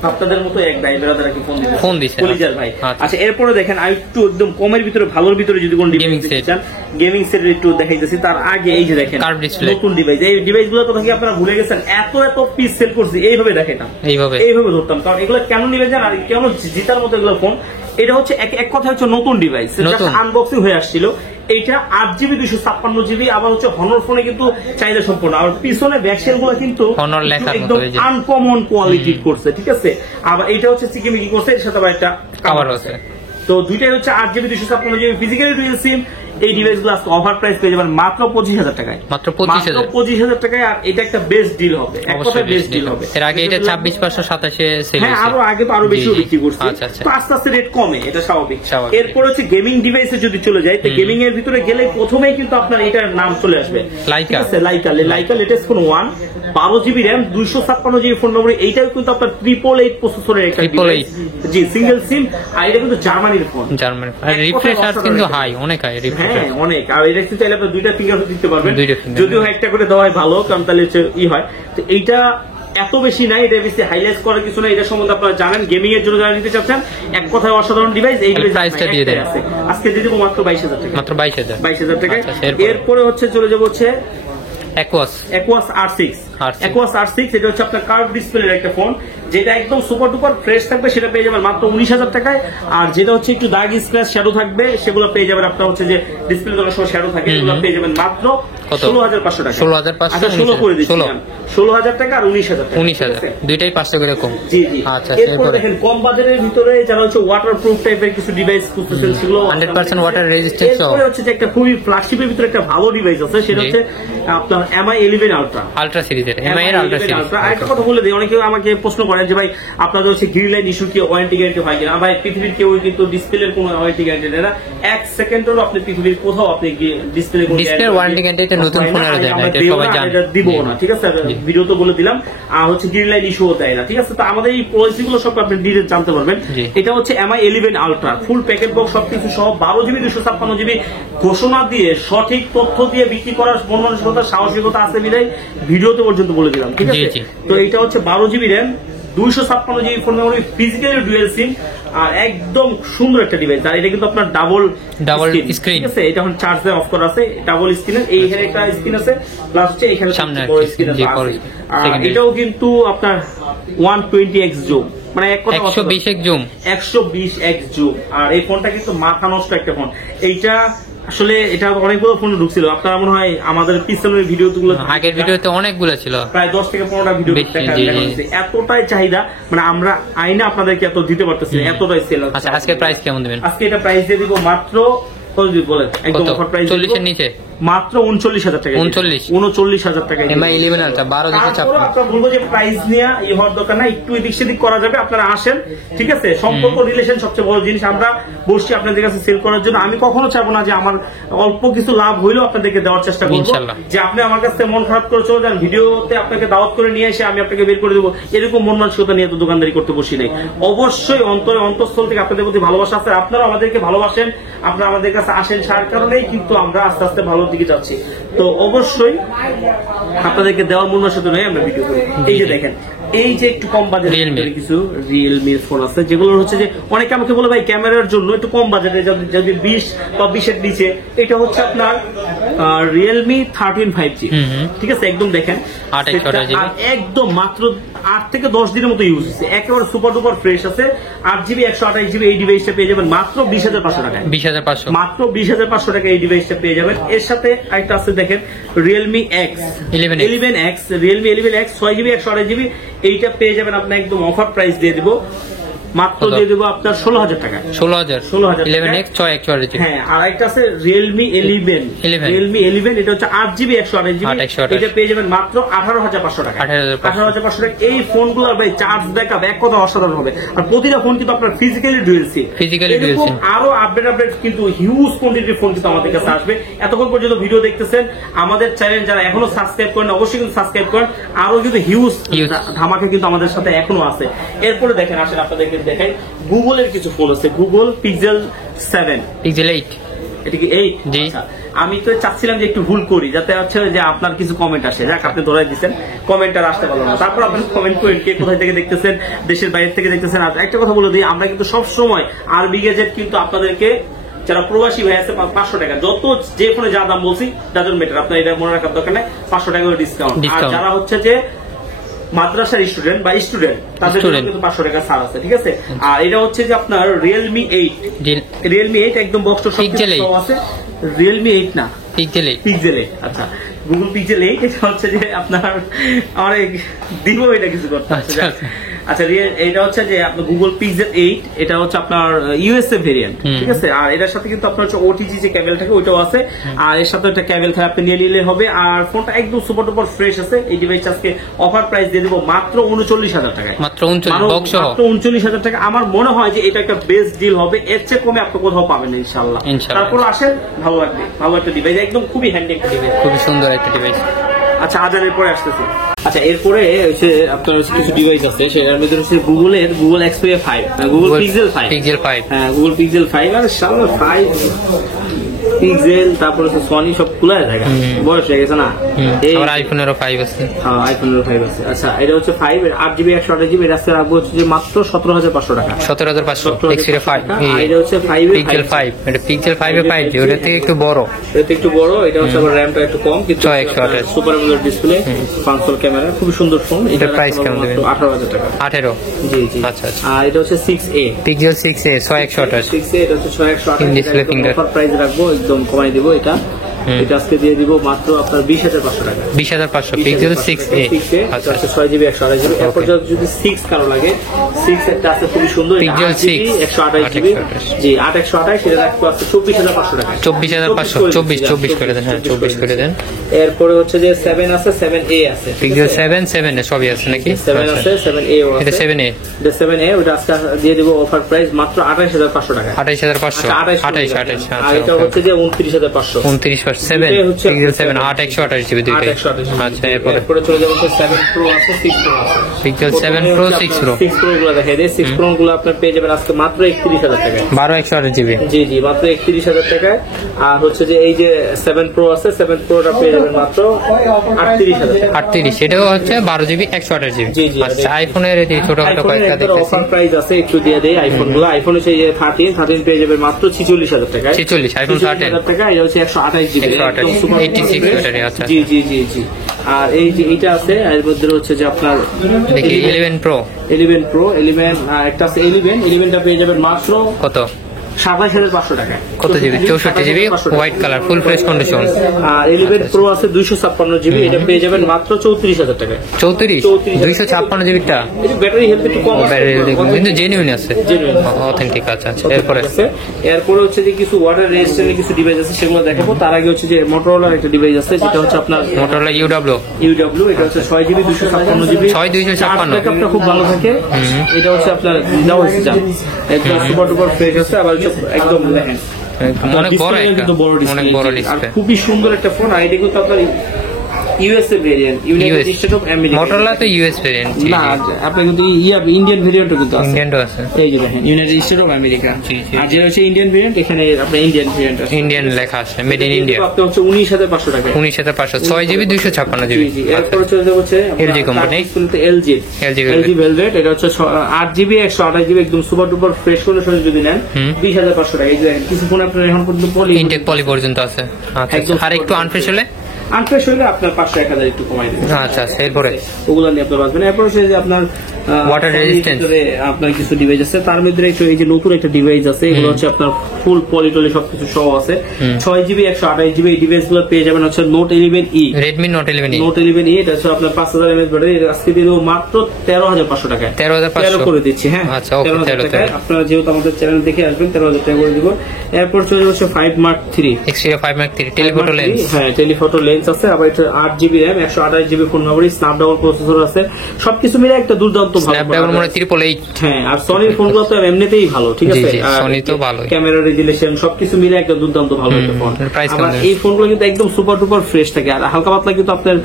আপনাদের মতো এক ভাই ব্রাদার কি ফোন দিছে কলিজার ভাই। আচ্ছা এরপরে দেখেন আর একটু একদম কমের ভিতরে ভালোর ভিতরে যদি কোন গেমিং সেট চান, গেমিং সেট একটু দেখাইতেছি। তার আগে এই যে দেখেন কার্ভ ডিসপ্লে, নতুন ডিভাইস, এই ডিভাইসগুলো তো থেকে আপনারা ভুলে গেছেন, এত পিস সেল করছি, এইভাবে দেখাইতাম, এইভাবে ধরতাম, কারণ এগুলো কেন নিবেন জান, আর কেন জিতার মতো এগুলো ফোন। এটা হচ্ছে এক কথা হচ্ছে নতুন ডিভাইস, আনবক্সিং হয়ে আসছিল। এইটা 8GB 256GB, আবার হচ্ছে হনর ফোনে কিন্তু চাহিদা সম্পূর্ণ, আর পিছনে ব্যাকসেল গুলো কিন্তু একদম আনকমন কোয়ালিটি করছে, ঠিক আছে। আবার এটা হচ্ছে চিকিমিকি করছে, এর সাথে আবার একটা কভার আছে। তো দুইটাই হচ্ছে 8GB 256GB ফিজিক্যালি ডুয়াল সিম। এই ডিভাইসগুলো আজকে অফার প্রাইস পেয়ে যাবেন মাত্র 25,000 টাকায়। মাত্র 25,000 25,000 টাকায়। আর এটা একটা বেস্ট ডিল হবে, এক কথায় বেস্ট ডিল হবে। এর আগে এটা 26,527 এ সেল হ্যাঁ, হয়েছে। আরো আগে তো আরো বেশি বিক্রি করছে। আচ্ছা আচ্ছা। তো আস্তে আস্তে রেট কমে, এটা স্বাভাবিক। স্বাভাবিক। এরপর হচ্ছে গেমিং ডিভাইসে যদি চলে যায়, তো গেমিং এর ভিতরে গেলে প্রথমেই কিন্তু আপনার এটার নাম চলে আসবে Leica. Leica latest phone 1 12GB RAM 256GB phone number. এইটাও কিন্তু আপনার 888 প্রসেসরের একটা ডিভাইস, জি সিঙ্গেল সিম। আর এটা কিন্তু জার্মানির ফোন, জার্মান। আর রিফ্রেশ রেট কিন্তু হাই, অনেক হাই রিফ্রেশ। হ্যাঁ অনেক। আর এটা কিন্তু চাইলে আপনি দুইটা ফিঙ্গার দিতে পারবেন, দুইটা finger। যদিও একটা করে দেওয়াই ভালো, কারণ তাহলে হচ্ছে হয়। তো এইটা এত বেশি নাই, এটা বেশি হাইলাইট করার কিছু না। এটা সম্বন্ধে আপনারা জানেন, গেমিং এর জন্য যারা নিতে চাচ্ছেন, এক কথায় অসাধারণ ডিভাইস। এই প্রাইসটা দিয়ে দেন আছে আজকে দিয়ে দেবো মাত্র 22,000 টাকা। মাত্র 22,000 22,000 টাকায়। আচ্ছা, এরপরে হচ্ছে চলে যাবো হচ্ছে অ্যাকোয়াস R6। অ্যাকোয়াস R6 এটা হচ্ছে আপনার কার্ভ ডিসপ্লের একটা ফোন, যেটা একদম সুপার ডুপার ফ্রেশ থাকবে, সেটা পেয়ে যাবেন মাত্র 19,000 টাকায়। আর যেটা হচ্ছে একটু দাগ স্ক্র্যাচ শ্যাডো থাকবে, সেগুলো পেয়ে যাবেন আপনার হচ্ছে যে ডিসপ্লে যখন শ্যাডো থাকে, এগুলো পেয়ে যাবেন মাত্র 16,500 টাকা। 16,500 আচ্ছা 16 করে দিচ্ছিলাম, 16,000 টাকা আর 19,000 টাকা। 19,000 দুইটাই 500 করে কম। জি জি। আচ্ছা, এরপর দেখেন কম বাজারের ভিতরে যারা হচ্ছে ওয়াটারপ্রুফ টাইপের কিছু ডিভাইস খুঁজতেছেন, সেগুলো 100% ওয়াটার রেজিস্ট্যান্স। এরপরে হচ্ছে যে একটা খুবই ফ্ল্যাগশিপের ভিতরে একটা ভালো ডিভাইস আছে, সেটা হচ্ছে আপনার MI 11 আলট্রা সিরিজের, MI এর আলট্রা সিরিজ। আরেকটা কথা বলে দিই, অনেকে আমাকে প্রশ্ন করেন যে ভাই আপনাদের হচ্ছে গ্রিন লাইন ইস্যু কি ওয়ারেন্টি গ্যারান্টি হয় কিনা। ভাই পৃথিবীর কেউ কিন্তু ডিসপ্লের কোনো ওয়ারেন্টি গ্যারান্টি দেয় না। 1 সেকেন্ডেরও আপনি পৃথিবীর কোথাও আপনি ডিসপ্লে ওয়ারেন্টি গ্যারান্টি নতুন ফোনের দেয় না, এটা সবাই জানে। এটা দিব না, ঠিক আছে, ভিডিও তো বলে দিলাম। আর হচ্ছে গ্রিন লাইন ইস্যুও দেয় না, ঠিক আছে। তো আমাদের এই পলিসিগুলো সব আপনি ডিটেইলস জানতে পারবেন। এটা হচ্ছে MI 11 আলট্রা, ফুল প্যাকেট বক্স সবকিছু সহ 12GB 256GB ঘোষণা দিয়ে সঠিক তথ্য দিয়ে বিক্রি করার মন মানসিকতা সাহসিকতা আছে বিধায় ভিডিওতে পর্যন্ত বলে দিলাম, ঠিক আছে। তো এটা হচ্ছে 12GB RAM 256GB phone memory, physically dual SIM, আর একদম সুন্দর একটা ডিভাইস। আর এটা কিন্তু আপনার ডাবল স্ক্রিন, ঠিক আছে। এটা এখন চার্জ দিয়ে অফ করা আছে, ডাবল স্ক্রিনের। এইখানে একটা স্ক্রিন আছে, প্লাস হচ্ছে এখানে বড় স্ক্রিন আছে। আর এটাও কিন্তু আপনার 120x জুম, মানে এক কথা 120x জুম, 120x জুম। আর এই ফোনটা কিন্তু মাথা নষ্ট একটা ফোন। এইটা আসলে এটা অনেকগুলো ফোন ঢুকছিল, আপনারা মনে হয় আমাদের পিছনের ভিডিও গুলো, আগের ভিডিওতে অনেকগুলো ছিল, প্রায় 10 থেকে 15টা ভিডিও এতটাই চাহিদা, মানে আমরা আইনা আপনাদেরকে এত দিতে পারতেছি, এতটাই সেল। আচ্ছা আজকে প্রাইস কেমন দিবেন? আজকে এটা প্রাইস দিয়ে দিব মাত্র, বলেন একদম অফার প্রাইস 40 এর নিচে, মাত্র 39,000 টাকা। 39,000 টাকা। MI 11 ultra 12,256। আপনারা বলবো যে প্রাইস নিয়ে হওয়ার দরকার না, একটু এদিক সেদিক করা যাবে। আপনারা আসেন, ঠিক আছে। সম্পর্ক রিলেশন সবচেয়ে বড় জিনিস। আমরা বসছি আপনাদের কাছে সেল করার জন্য। আমি কখনো চাবো না যে আমার অল্প কিছু লাভ হইলেও আপনাদেরকে দেওয়ার চেষ্টা করবো, যে আপনি আমার কাছে মন খারাপ করে চলে যান, ভিডিওতে আপনাকে দাওয়াত করে নিয়ে এসে আমি আপনাকে বের করে দেবো, এরকম মন মানসিকতা নিয়ে তো দোকানদারি করতে বসি নাই। অবশ্যই অন্তরে অন্তঃস্থল থেকে আপনাদের প্রতি ভালোবাসা আছে, আপনারা আমাদেরকে ভালোবাসেন, আপনারা আমাদের কাছে আসেন, সার কারণেই কিন্তু আমরা আস্তে আস্তে ভালোর দিকে যাচ্ছি। তো অবশ্যই আপনাদেরকে দেওয়ার মূল্য সাথে নয় আমরা ভিডিও করি। এই যে দেখেন, এই যে একটু কম বাজেটের কিছু রিয়েলমির ফোন আছে, যেগুলো হচ্ছে যে অনেকে আমাকে বলে ভাই ক্যামেরার জন্য একটু কম বাজেটে, যদি 20 বা 20-এর নিচে, এটা হচ্ছে আপনার রিয়েলমি 13 5G, ঠিক আছে। একদম দেখেন একদম মাত্র 8 থেকে 10 দিনের মতো ইউজ হচ্ছে, একেবারে সুপার ডুপার ফ্রেশ আছে। 8GB 128GB এই ডিভাইসটা পেয়ে যাবেন মাত্র 20,500 টাকায়। 20,500, মাত্র 20,500 টাকা এই ডিভাইসটা পেয়ে যাবেন। এর সাথে আরেকটা আছে দেখেন, Realme X11X, Realme 11X 6GB 128GB, এইটা পেয়ে যাবেন আপনি একদম অফার প্রাইস দিয়ে দিব, মাত্র দিয়ে দেবো আপনার 16,000 টাকা। 16,000 11X 6 হ্যাঁ। আর একটা আছে রিয়েলমি 11, এটা হচ্ছে 8GB 128GB, এটা পেয়ে যাবেন মাত্র 18,500 টাকা। 18,500 টাকা। এই ফোনগুলোর ভাই চার্জ ব্যাকআপ এক কথা অসাধারণ হবে। আর প্রতিটা ফোন কিন্তু আপনার ফিজিক্যালি ডুয়াল সিম, আরো আপডেট কিন্তু হিউজ কোয়ান্টিটির ফোন কিন্তু আমাদের কাছে আসবে। এতক্ষণ পর্যন্ত ভিডিও দেখতেছেন, আমাদের চ্যানেল যারা এখনো সাবস্ক্রাইব করেন অবশ্যই কিন্তু সাবস্ক্রাইব করেন। আরো কিন্তু হিউজ ধামাকা কিন্তু আমাদের সাথে এখনো আছে। এরপরে দেখেন, আসেন আপনাদেরকে দেখাই, গুগলের কিছু ফোন আছে, গুগল পিক্সেল 7, পিক্সেল 8, এটা কি 8? জি। আমি তো চাচ্ছিলাম যে একটু ভুল করি, যাতে হচ্ছে যে আপনার কিছু কমেন্ট আসে। যাক, আপনি ধরাই দিচ্ছেন, কমেন্ট আর আসতে পারলো না। তারপর আপনি কমেন্ট করেন কে কোথায় থেকে দেখতেছেন, দেশের বাইরে থেকে দেখতেছেন। আর একটা কথা বলে দিই, আমরা কিন্তু সবসময় আরবি গ্যাজেট কিন্তু আপনাদেরকে, যারা প্রবাসী ভাই আছে 500 টাকা, যত যে ফোনে যা দাম বলছি ডাজন্ট ম্যাটার, আপনার এটা মনে রাখার দরকার নাই, 500 টাকা করে ডিসকাউন্ট। আর যারা হচ্ছে যে মাদ্রাসার স্টুডেন্ট বা স্টুডেন্ট, তাদের জন্য কিন্তু 500 টাকা ছাড় আছে, ঠিক আছে। আর এটা হচ্ছে যে আপনার রিয়েলমি 8 একদম বক্স সব আছে, রিয়েলমি 8 না, পিক্সেল 8। আচ্ছা, গুগল পিক্সেল 8, এটা হচ্ছে যে আপনার অনেক দিব, এটা কিছু করতে হচ্ছে। আচ্ছা এটা হচ্ছে যে আপনার গুগল পিক্সেল 8, এটা হচ্ছে আপনার ইউএসএ ভেরিয়েন্ট, ঠিক আছে। আর এটার সাথে কিন্তু আপনার হচ্ছে ওটিজি যে ক্যাবেল থাকে ওইটাও আছে, আর এর সাথে একটা ক্যাবেল থাকে, আপনি নিয়ে নিলে হবে। আর ফোনটা একদম সুপার ডুপার ফ্রেশ আছে। এই ডিভাইস আজকে অফার প্রাইস দিয়ে দেবো মাত্র 39,000 টাকায়, মাত্র 39,000 টাকা। আমার মনে হয় যে এটা একটা বেস্ট ডিল হবে, এর চেয়ে কমে আপনি কোথাও পাবেন না ইনশাআল্লাহ। তারপর আসেন, ভালো লাগবে, ভালো একটা ডিভাইস, একদম খুবই হ্যান্ডি একটা ডিভাইস, খুবই সুন্দর একটা ডিভাইস। আচ্ছা আজানের পরে আসতেছি। আচ্ছা এরপরে হচ্ছে আপনার কিছু ডিভাইস আছে, সেটার মধ্যে হচ্ছে গুগল এক্সপেরিয়া 5, গুগল পিক্সেল 5, হ্যাঁ গুগল পিক্সেল 5 আর সামনে 5 পিক্সেল, তারপর হচ্ছে সনি, সব খোলা থাকে, বয়স হয়ে গেছে না। আর আইফোনেরও 5 আছে, হ্যাঁ আইফোনেরও 5 আছে। আচ্ছা এটা হচ্ছে 5 এর 8GB 128GB, এটা আজকে রাখবো হচ্ছে যে মাত্র 17,500 টাকা, 17,500 এক্সপেরিয়া 5। এটা হচ্ছে 5 এর পিক্সেল 5, এটা পিক্সেল 5 এর 5G, ওটা থেকে একটু বড়, এটা হচ্ছে আবার র‍্যামটা একটু কম, কিন্তু 128 সুপার অ্যামোলেড ডিসপ্লে, পাঁচশোল ক্যামেরা, খুব সুন্দর ফোন। এটা প্রাইস কেমন দেবেন? 18,000 টাকা। 18? জি জি। আচ্ছা আচ্ছা। আর এটা হচ্ছে 6A, পিক্সেল 6A 6128, 6A এটা হচ্ছে 6128, ডিসপ্লে ফিঙ্গার, অফার প্রাইস রাখবো, একদম কমাই দিব। এটা আজকে দিয়ে দিব মাত্র আপনার 20,500 টাকা, 20,500 পিক্সেল 6A। আচ্ছা 6GB 128GB। এরপর যদি 6 কারো লাগে, 6 একটা আছে খুবই সুন্দর, পিক্সেল 6 128GB, জি 8/128, সেটা রাখবো আজকে 24,500 টাকা, 24,500, 24 করে দেন, হ্যাঁ 24 করে দেন। এরপরে হচ্ছে যে 7 আছে, 7A আছে, পিক্সেল 7 সবই আছে নাকি? 7 আছে, 7A আছে, এটা 7A, এটা 7A, ওটা আজকে দিয়ে দিব অফার প্রাইস মাত্র 28,500 টাকা, 28,500, 28। আর এটা হচ্ছে যে 29,500, 29,500 7 পিক্সেল 7 8/128GB দুইটাই। আচ্ছা এরপরে চলে যাবে 7 Pro আছে, 6 Pro আছে, পিক্সেল 7 Pro 6 Pro, 6 Pro গুলো দেখাই দেয়। 6 Pro গুলো আপনার পেয়ে যাবেন আজকে মাত্র 31,000 টাকায়, 12/128GB। জি জি মাত্র 31,000 টাকায়। আর হচ্ছে যে এই যে 7 Pro আছে, 7 Proটা পেয়ে যাবেন মাত্র 38,000 টাকা, 38, এটাও হচ্ছে 12GB 128GB। জি জি। আচ্ছা আইফোনের এই ছোটখাটো কয়েকটা দেখতেছি, অফার প্রাইস আছে, একটু দিয়ে দেই আইফোন গুলো। আইফোন হচ্ছে 13 পেয়ে যাবেন মাত্র 46,000 টাকায়, 46 আইফোন 13 টাকা। এটা হচ্ছে 128GB, 86 ব্যাটারি। আচ্ছা জি জি জি জি। আর এই যে এটা আছে, এর মধ্যে হচ্ছে যে আপনার দেখি 11 Pro, 11 একটা আছে 11টা পেয়ে যাবেন মাত্র কত? 27,500 টাকায়। কত GB? 64GB, white colour, full fresh condition. আর 11 Pro আছে 256GB, এটা পেয়ে যাবেন মাত্র 34,000 টাকায়। 34 256GB টা, এই ব্যাটারি হেলথ একটু কম আছে, ব্যাটারি কিন্তু জেনুইন আছে, অথেন্টিক আছে। আচ্ছা এরপরে হচ্ছে যে কিছু ওয়াটার রেজিস্ট্যান্ট কিছু ডিভাইস আছে, সেগুলো দেখাবো। তার আগে হচ্ছে যে মোটরোলার একটা ডিভাইস আছে, যেটা হচ্ছে আপনার মোটরোলা UW, এটা হচ্ছে 6GB 256GB, 6/256, ব্যাকআপটা খুব ভালো থাকে। এটা হচ্ছে আপনার দাও হচ্ছে একদম সুপার ডুপার ফ্রেশ আছে, আবার একদম দেখেন অনেক বড় একটা, অনেক বড় আর ডিসপ্লে, খুবই সুন্দর একটা ফোন। আর এটা কিন্তু আপনার USA variant, United state of America. Motorola তো ইউএস ভেরিয়েন্ট না, আপনার কিন্তু ইন্ডিয়ান ভেরিয়েন্টও কিন্তু আছে, ইন্ডিয়ানও আছে। এই যে দেখেন ইউনাইটেড স্টেট অফ আমেরিকা। আর যেটা হচ্ছে ইন্ডিয়ান ভেরিয়েন্ট, এখানে আপনার ইন্ডিয়ান ভেরিয়েন্ট আছে, ইন্ডিয়ান লেখা আছে, মেড ইন ইন্ডিয়া। আপনার হচ্ছে 19,500 টাকা, 19,500, 6GB 256GB। এরপর হচ্ছে এলজি কোম্পানি, এলজি ভেলভেট, এটা হচ্ছে 8GB 128GB, একদম সুপার ডুপার ফ্রেশ কন্ডিশনে যদি নেন 20,500 টাকা। এই যে কিছু ফোন আপনার এখন পর্যন্ত ইনটেক পলি পর্যন্ত আছে। আচ্ছা আর একটু আনফ্রেশ হলে আনফ্রেশ হলে আপনার 500-1000 একটু কমাই দেবে। আচ্ছা এরপরে ওগুলো নিয়ে আপনি বাঁচবেন। এরপর হচ্ছে যে আপনার ওয়াটার রেজিস্ট্যান্স আপনার কিছু ডিভাইস আছে, তার মধ্যে একটু এই যে নতুন একটা ডিভাইস আছে, এগুলো হচ্ছে আপনার ফুল পলিটলি সবকিছু সহ আছে, 6GB 128GB। এই ডিভাইস গুলো পেয়ে যাবেন হচ্ছে Note 11E, Redmi Note 11E, এটা হচ্ছে আপনার 5000 mAh ব্যাটারি। আজকে দিয়ে দেবো মাত্র 13,500 টাকায়, 13,500 করে দিচ্ছি। হ্যাঁ আচ্ছা ওকে, 13,000 টাকা। আপনারা যেহেতু আমাদের চ্যানেল দেখে আসবেন, 13,000 টাকা করে দিব। এরপর চলে যাচ্ছে 5 Mark 3, Xperia 5 Mark 3 telephoto lens, হ্যাঁ টেলিফটো লেন্স আছে, আবার এটা 8GB RAM 128GB phone memory, Snapdragon processor আছে, সবকিছু মিলে একটা দুর্দান্ত ভালো। স্ন্যাপড্রাগন মনে 888, হ্যাঁ। আর সনির ফোনগুলো তো এমনিতেই ভালো, ঠিক আছে, সনি তো ভালো, ক্যামেরা রেজুলেশন সবকিছু মিলে একটা দুর্দান্ত ভালো একটা ফোন। আবার এই ফোনগুলো কিন্তু একদম সুপার ডুপার ফ্রেশ থাকে, আর হালকা পাতলা কিন্তু আপনার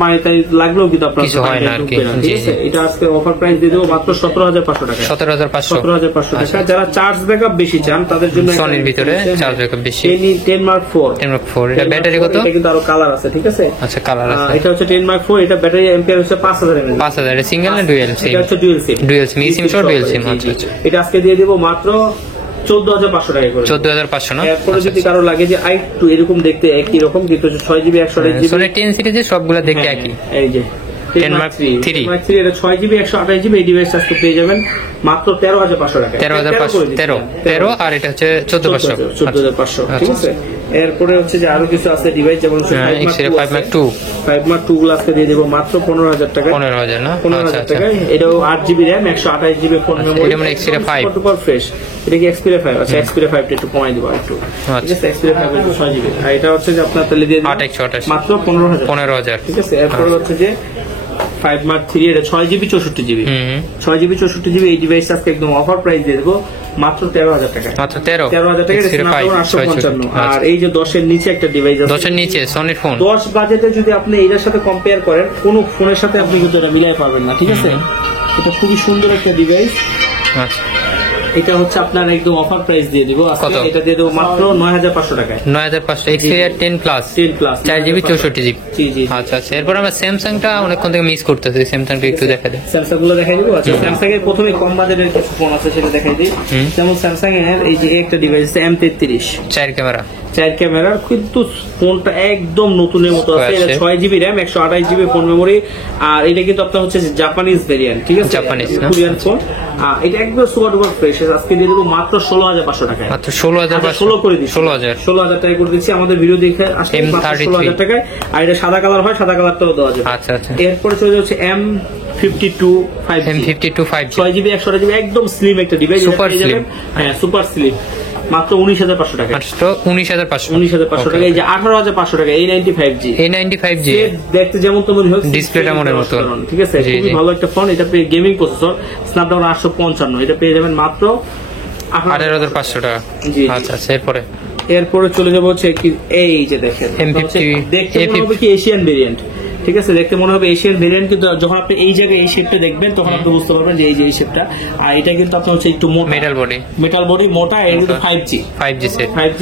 পানি লাগলেও কিন্তু আপনার কিছু হয় না আর কি। ঠিক আছে, এটা আজকে অফার প্রাইস দিয়ে দেবো মাত্র 17,500 টাকা, 17,500 টাকা। যারা চার্জ ব্যাকআপ বেশি চান তাদের জন্য সনির ভিতরে চার্জ ব্যাকআপ বেশি, 10 Mark 4, এটা ব্যাটারি কত? এটা কিন্তু আরো কালার আছে, ঠিক আছে। আচ্ছা কালার আছে, এটা হচ্ছে 10 Mark 4, এটা ব্যাটারি এম্পিয়ার হচ্ছে 5000 mAh, 5000 সিঙ্গেল না ডুয়াল সিম? এটা হচ্ছে ডুয়াল সিম, সিম সহ ডুয়াল সিম। আচ্ছা এটা আজকে দিয়ে দেবো মাত্র 14,500 টাকা করে, 14,500 না। এরপরে যদি কারো লাগে যে একটু এরকম দেখতে একই রকম, কিন্তু 6GB 128GB সোনি 10 সিরিজের সবগুলো দেখতে একই, এই যে 10 Mark 3 এটা 6GB 128GB এই ডিভাইস আজকে পেয়ে যাবেন মাত্র 13,500 টাকা। 13 আর এটা হচ্ছে 14,500। ঠিক আছে। এরপরে হচ্ছে যে আরো কিছু আছে ডিভাইস, যেমন 5 Mark 2 গুলো আজকে দিয়ে দেবো মাত্র 15,000 টাকা। 15,000 না? 15,000 টাকা। এটাও 8GB RAM 128GB phone memory. এটা মানে Xperia 5 সুপার ফ্রেশ। এটা কি Xperia 5? আচ্ছা Xperia 5 টা একটু কমাই দিব একটু। ঠিক আছে, Xperia 5 এর 6GB। আর এটা হচ্ছে যে আপনার তাহলে দিয়ে দেব 8 মাত্র 15,000। ঠিক আছে। এরপর হচ্ছে যে 5 Mark 3 এটা 6GB 64GB। 6GB 64GB এই ডিভাইস আজকে একদম অফার প্রাইস দিয়ে দেবো মাত্র 13,000 টাকা। মাত্র 13,000 টাকা। Snapdragon 855। আর এই যে 10 এর নিচে একটা ডিভাইস আছে, 10 এর নিচে সনি ফোন। 10 বাজেটে যদি আপনি এটার সাথে কম্পেয়ার করেন, কোন ফোনের সাথে আপনি কিন্তু এটা মিলাই পাবেন না। ঠিক আছে। এটা খুবই সুন্দর একটা ডিভাইস। আচ্ছা, এটা হচ্ছে আপনার একদম অফার প্রাইস দিয়ে দিব আজকে। এটা দিয়ে দেবো মাত্র 9,500 টাকায়। 9,500 Xperia 10 Plus 4GB 64GB। জি জি। আচ্ছা আচ্ছা, এরপর আমরা স্যামসাংটা অনেকক্ষণ থেকে মিস করতেছি, স্যামসাংটা একটু দেখা দেয়। স্যামসাং গুলো দেখাই দিব। আচ্ছা, স্যামসাং এর প্রথমে কম বাজেটের কিছু ফোন আছে সেটা দেখাই দিই। যেমন স্যামসাং এর এই যে একটা ডিভাইস আছে M33 4 ক্যামেরা, 4 ক্যামেরার, কিন্তু ফোনটা একদম নতুনের মতো আছে। এটা 6GB RAM 128GB phone memory. আর এটা কিন্তু আপনার হচ্ছে জাপানিজ ভেরিয়েন্ট। ঠিক আছে, জাপানিজ কোরিয়ান ফোন। এটা একদম সুপার ডুপার ফ্রেশ। আজকে দিয়ে দেবো মাত্র 16,500 টাকায়। মাত্র 16,500। 16 করে দিচ্ছি। 16,000 টাকা করে দিচ্ছি। আমাদের ভিডিও দেখে আসলে মাত্র 16,000 টাকায়। আর এটা সাদা কালার হয়, সাদা কালারটাও দেওয়া যাবে। আচ্ছা আচ্ছা। এরপরে চলে যাচ্ছে M52 5G 6GB 128GB একদম স্লিম একটা ডিভাইস। Super slim. হ্যাঁ, সুপার স্লিম। মাত্র 19,500 টাকা। মাত্র 19,500। 19,500 টাকা। এই যে 18,500 টাকা A95G। A95G দেখতে যেমন তো মনে হয়, ডিসপ্লেটা মনের মতো। ঠিক আছে, খুবই ভালো একটা ফোন। এটা পেয়ে গেমিং প্রসেসর Snapdragon 855। এটা পেয়ে যাবেন মাত্র 18,500 টাকা। জি। আচ্ছা আচ্ছা, এরপরে চলে যাবো হচ্ছে এই যে দেখেন M50 দেখতে মনে হবে কি এশিয়ান ভেরিয়েন্ট। ঠিক আছে, দেখতে মনে হবে এশিয়ান ভেরিয়েন্ট, কিন্তু যখন আপনি এই জায়গায় এই শেপটা দেখবেন তখন আপনি বুঝতে পারবেন যে এই যে এই শেপটা। আর এটা কিন্তু আপনার হচ্ছে একটু মোটা, মেটাল বডি মোটা। এটা কিন্তু 5G সেট 5G।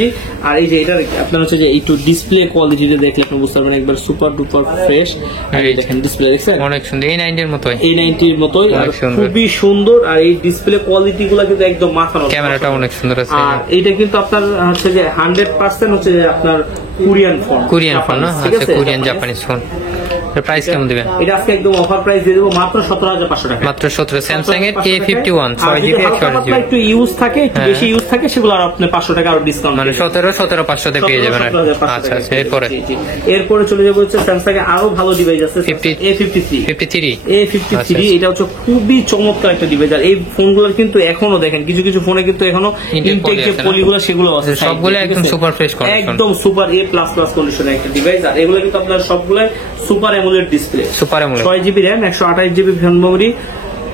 আর এই যে এটা আপনার হচ্ছে যে একটু ডিসপ্লে কোয়ালিটিটা দেখলে আপনি বুঝতে পারবেন একবার সুপার ডুপার ফ্রেশ। আর এই দেখেন ডিসপ্লে দেখছেন অনেক সুন্দর, A90 এর মতোই, A90 এর মতোই খুবই সুন্দর। আর এই ডিসপ্লে কোয়ালিটি গুলো কিন্তু একদম মাথা নষ্ট। ক্যামেরাটা অনেক সুন্দর আছে। আর এটা কিন্তু আপনার হচ্ছে যে 100% হচ্ছে যে আপনার কোরিয়ান ফোন না? আচ্ছা, কোরিয়ান জাপানিজ ফোন। প্রাইস কেমন দিবেন? এটা আজকে একদম অফার প্রাইস দিয়ে দেবো মাত্র 17,500 টাকা। মাত্র 17। স্যামসাং এর A51 6GB 128GB একটু ইউজ থাকে, একটু বেশি ইউজ থাকে, সেগুলো আর আপনি 500 টাকা আর ডিসকাউন্ট, মানে 17,500 তে পেয়ে যাবেন। আচ্ছা আচ্ছা। এরপরে চলে যাবো হচ্ছে স্যামসাং এর আরো ভালো ডিভাইস আছে A53। এটা হচ্ছে খুবই চমৎকার একটা ডিভাইস। আর এই ফোনগুলোর কিন্তু এখনো দেখেন কিছু কিছু ফোনে কিন্তু এখনো ইনটেক যে পলিগুলো সেগুলো আছে, সবগুলো একদম সুপার ফ্রেশ কন্ডিশন, একদম সুপার A++ কন্ডিশনের একটা ডিভাইস। আর এগুলো কিন্তু আপনার সবগুলো super AMOLED display, 6GB RAM 128GB phone memory.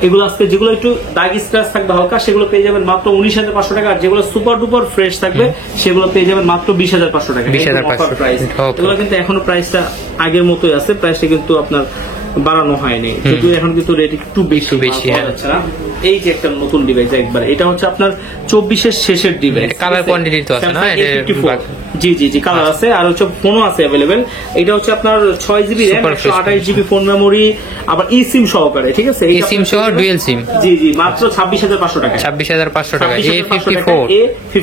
এগুলো আজকে যেগুলো একটু দাগ স্ক্র্যাচ থাকবে হালকা সেগুলো পেয়ে যাবেন মাত্র 19,500 টাকা। আর যেগুলো সুপার ডুপার ফ্রেশ থাকবে সেগুলো পেয়ে যাবেন মাত্র 20,500 টাকা। 20,500 প্রাইস। এগুলো কিন্তু এখনো প্রাইসটা আগের মতোই আছে, প্রাইসটা কিন্তু আপনার বাড়ানো হয়নি, কিন্তু এখন কিন্তু রেট একটু বেশি যাচ্ছে না। এই যে একটা নতুন ডিভাইস একবার, এটা হচ্ছে আপনার 24-এর শেষের ডিভাইস। কালার কোয়ান্টিটি তো আছে না? জি কালার আছে, আর হচ্ছে ফোনও আছে अवेलेबल। এটা হচ্ছে আপনার 6GB RAM 128GB phone memory, আবার ই সিম সহকারে। ঠিক আছে, ই সিম সহ ডুয়াল সিম। জি মাত্র 26,500 টাকা। 26,500 টাকা। A54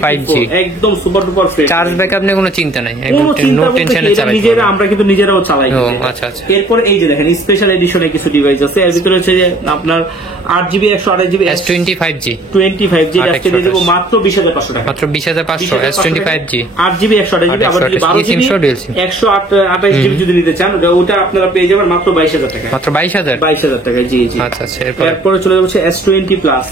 5G একদম super duper fresh. Charge backup নিয়ে কোনো চিন্তা নাই, নো টেনশনে চালাই। নিজেরা আমরা কিন্তু নিজেরাও চালাই। আচ্ছা আচ্ছা। এরপরে এই যে দেখেন স্পেশাল এডিশনে কিছু ডিভাইস আছে। এর ভিতরে হচ্ছে যে আপনার 8GB 128GB S25G আজকে দিয়ে দেবো মাত্র 20,500 টাকা। মাত্র 20,500 S25G 8GB 128GB, আবার যদি 12GB 128GB যদি নিতে চান ওটা আপনারা পেয়ে যাবেন মাত্র 22,000 টাকা। মাত্র 22,000 টাকা। জি আচ্ছা আচ্ছা। এরপরে চলে যাচ্ছে S20 Plus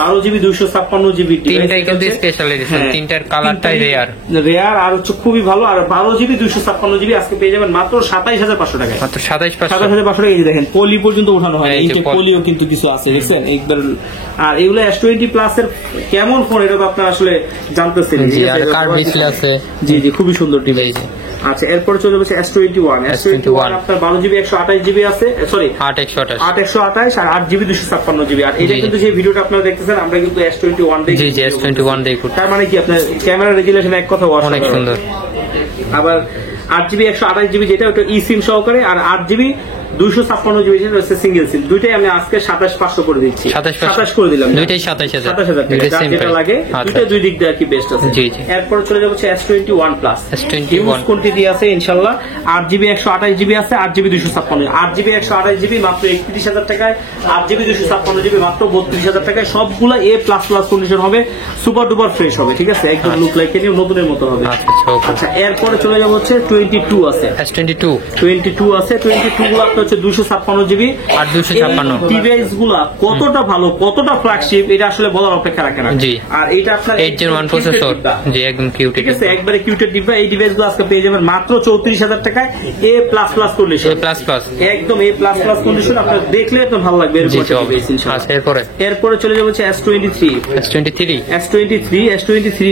12GB 256GB। তিনটাই কিন্তু স্পেশাল এডিশন, তিনটার কালারটাই রেয়ার আর হচ্ছে খুবই ভালো। আর 12GB 256GB আজকে পেয়ে যাবেন মাত্র 27,500 টাকা। মাত্র 27,500 টাকা। এই দেখেন পলি পর্যন্ত ওঠানো হয়, এই যে পলিও কিন্তু কিছু আছে দেখছেন একবার। আর এগুলো S20 Plus এর কেমন ফোন এটা তো আপনারা আসলে জানতেছেন। আর কার্ভ ডিসপ্লে আছে। জি খুবই সুন্দর ডিভাইস। আচ্ছা, এরপরে চলে যাচ্ছে S21 আপনার 12GB 128GB আছে, সরি 8/128 আর 8GB 256GB। আর এটা কিন্তু যে ভিডিওটা আপনারা দেখতেছেন আমরা কিন্তু S21 দিয়ে S21 দিয়ে করতে, তার মানে কি আপনার ক্যামেরা রেজুলেশন এক কথা অনেক সুন্দর। আবার 8GB 128GB যেটা ওটা ই সিম সহকারে, আর 8GB 256 জিবি হচ্ছে সিঙ্গেল সিম, দুইটাই আমি আজকে 27500 করে দিচ্ছি। 27 করে দিলাম, দুইটাই 27000 টাকা যেটা লাগে, দুইটা দুই দিক দিয়ে আর কি বেস্ট আছে। জি জি। এরপর চলে যাবো S21 প্লাস, S21 কোয়ান্টিটি আছে ইনশাআল্লাহ। 8GB 128GB আছে, 8GB 256, 8GB 128GB মাত্র 31000 টাকায়, 8GB 256GB মাত্র 32000 টাকায়। সবগুলা A++ কন্ডিশন হবে, সুপার ডুপার ফ্রেশ হবে, ঠিক আছে, একদম লুক লাইক এর নতুনের মতো হবে। আচ্ছা এরপরে চলে যাবো হচ্ছে 22 আছে, S22 আছে। 22 গুলো আপনার হচ্ছে 256GB আর 256। ডিভাইস গুলা কতটা ভালো, কতটা ফ্ল্যাগশিপ, এটা আসলে বলার অপেক্ষা রাখে না। জি। আর এটা আপনার 8 Gen 1 প্রসেসর, জি একদম কিউট, ঠিক আছে, একবারে কিউটেড ডিভাইস। এই ডিভাইস গুলো আজকে পেয়ে যাবেন মাত্র 34000 টাকায়, A++ কন্ডিশন, একদম A++ কন্ডিশন। আপনার দেখলে তো ভালো লাগবে এরকম ডিভাইস ইনশাআল্লাহ। এরপরে চলে যাবো হচ্ছে S23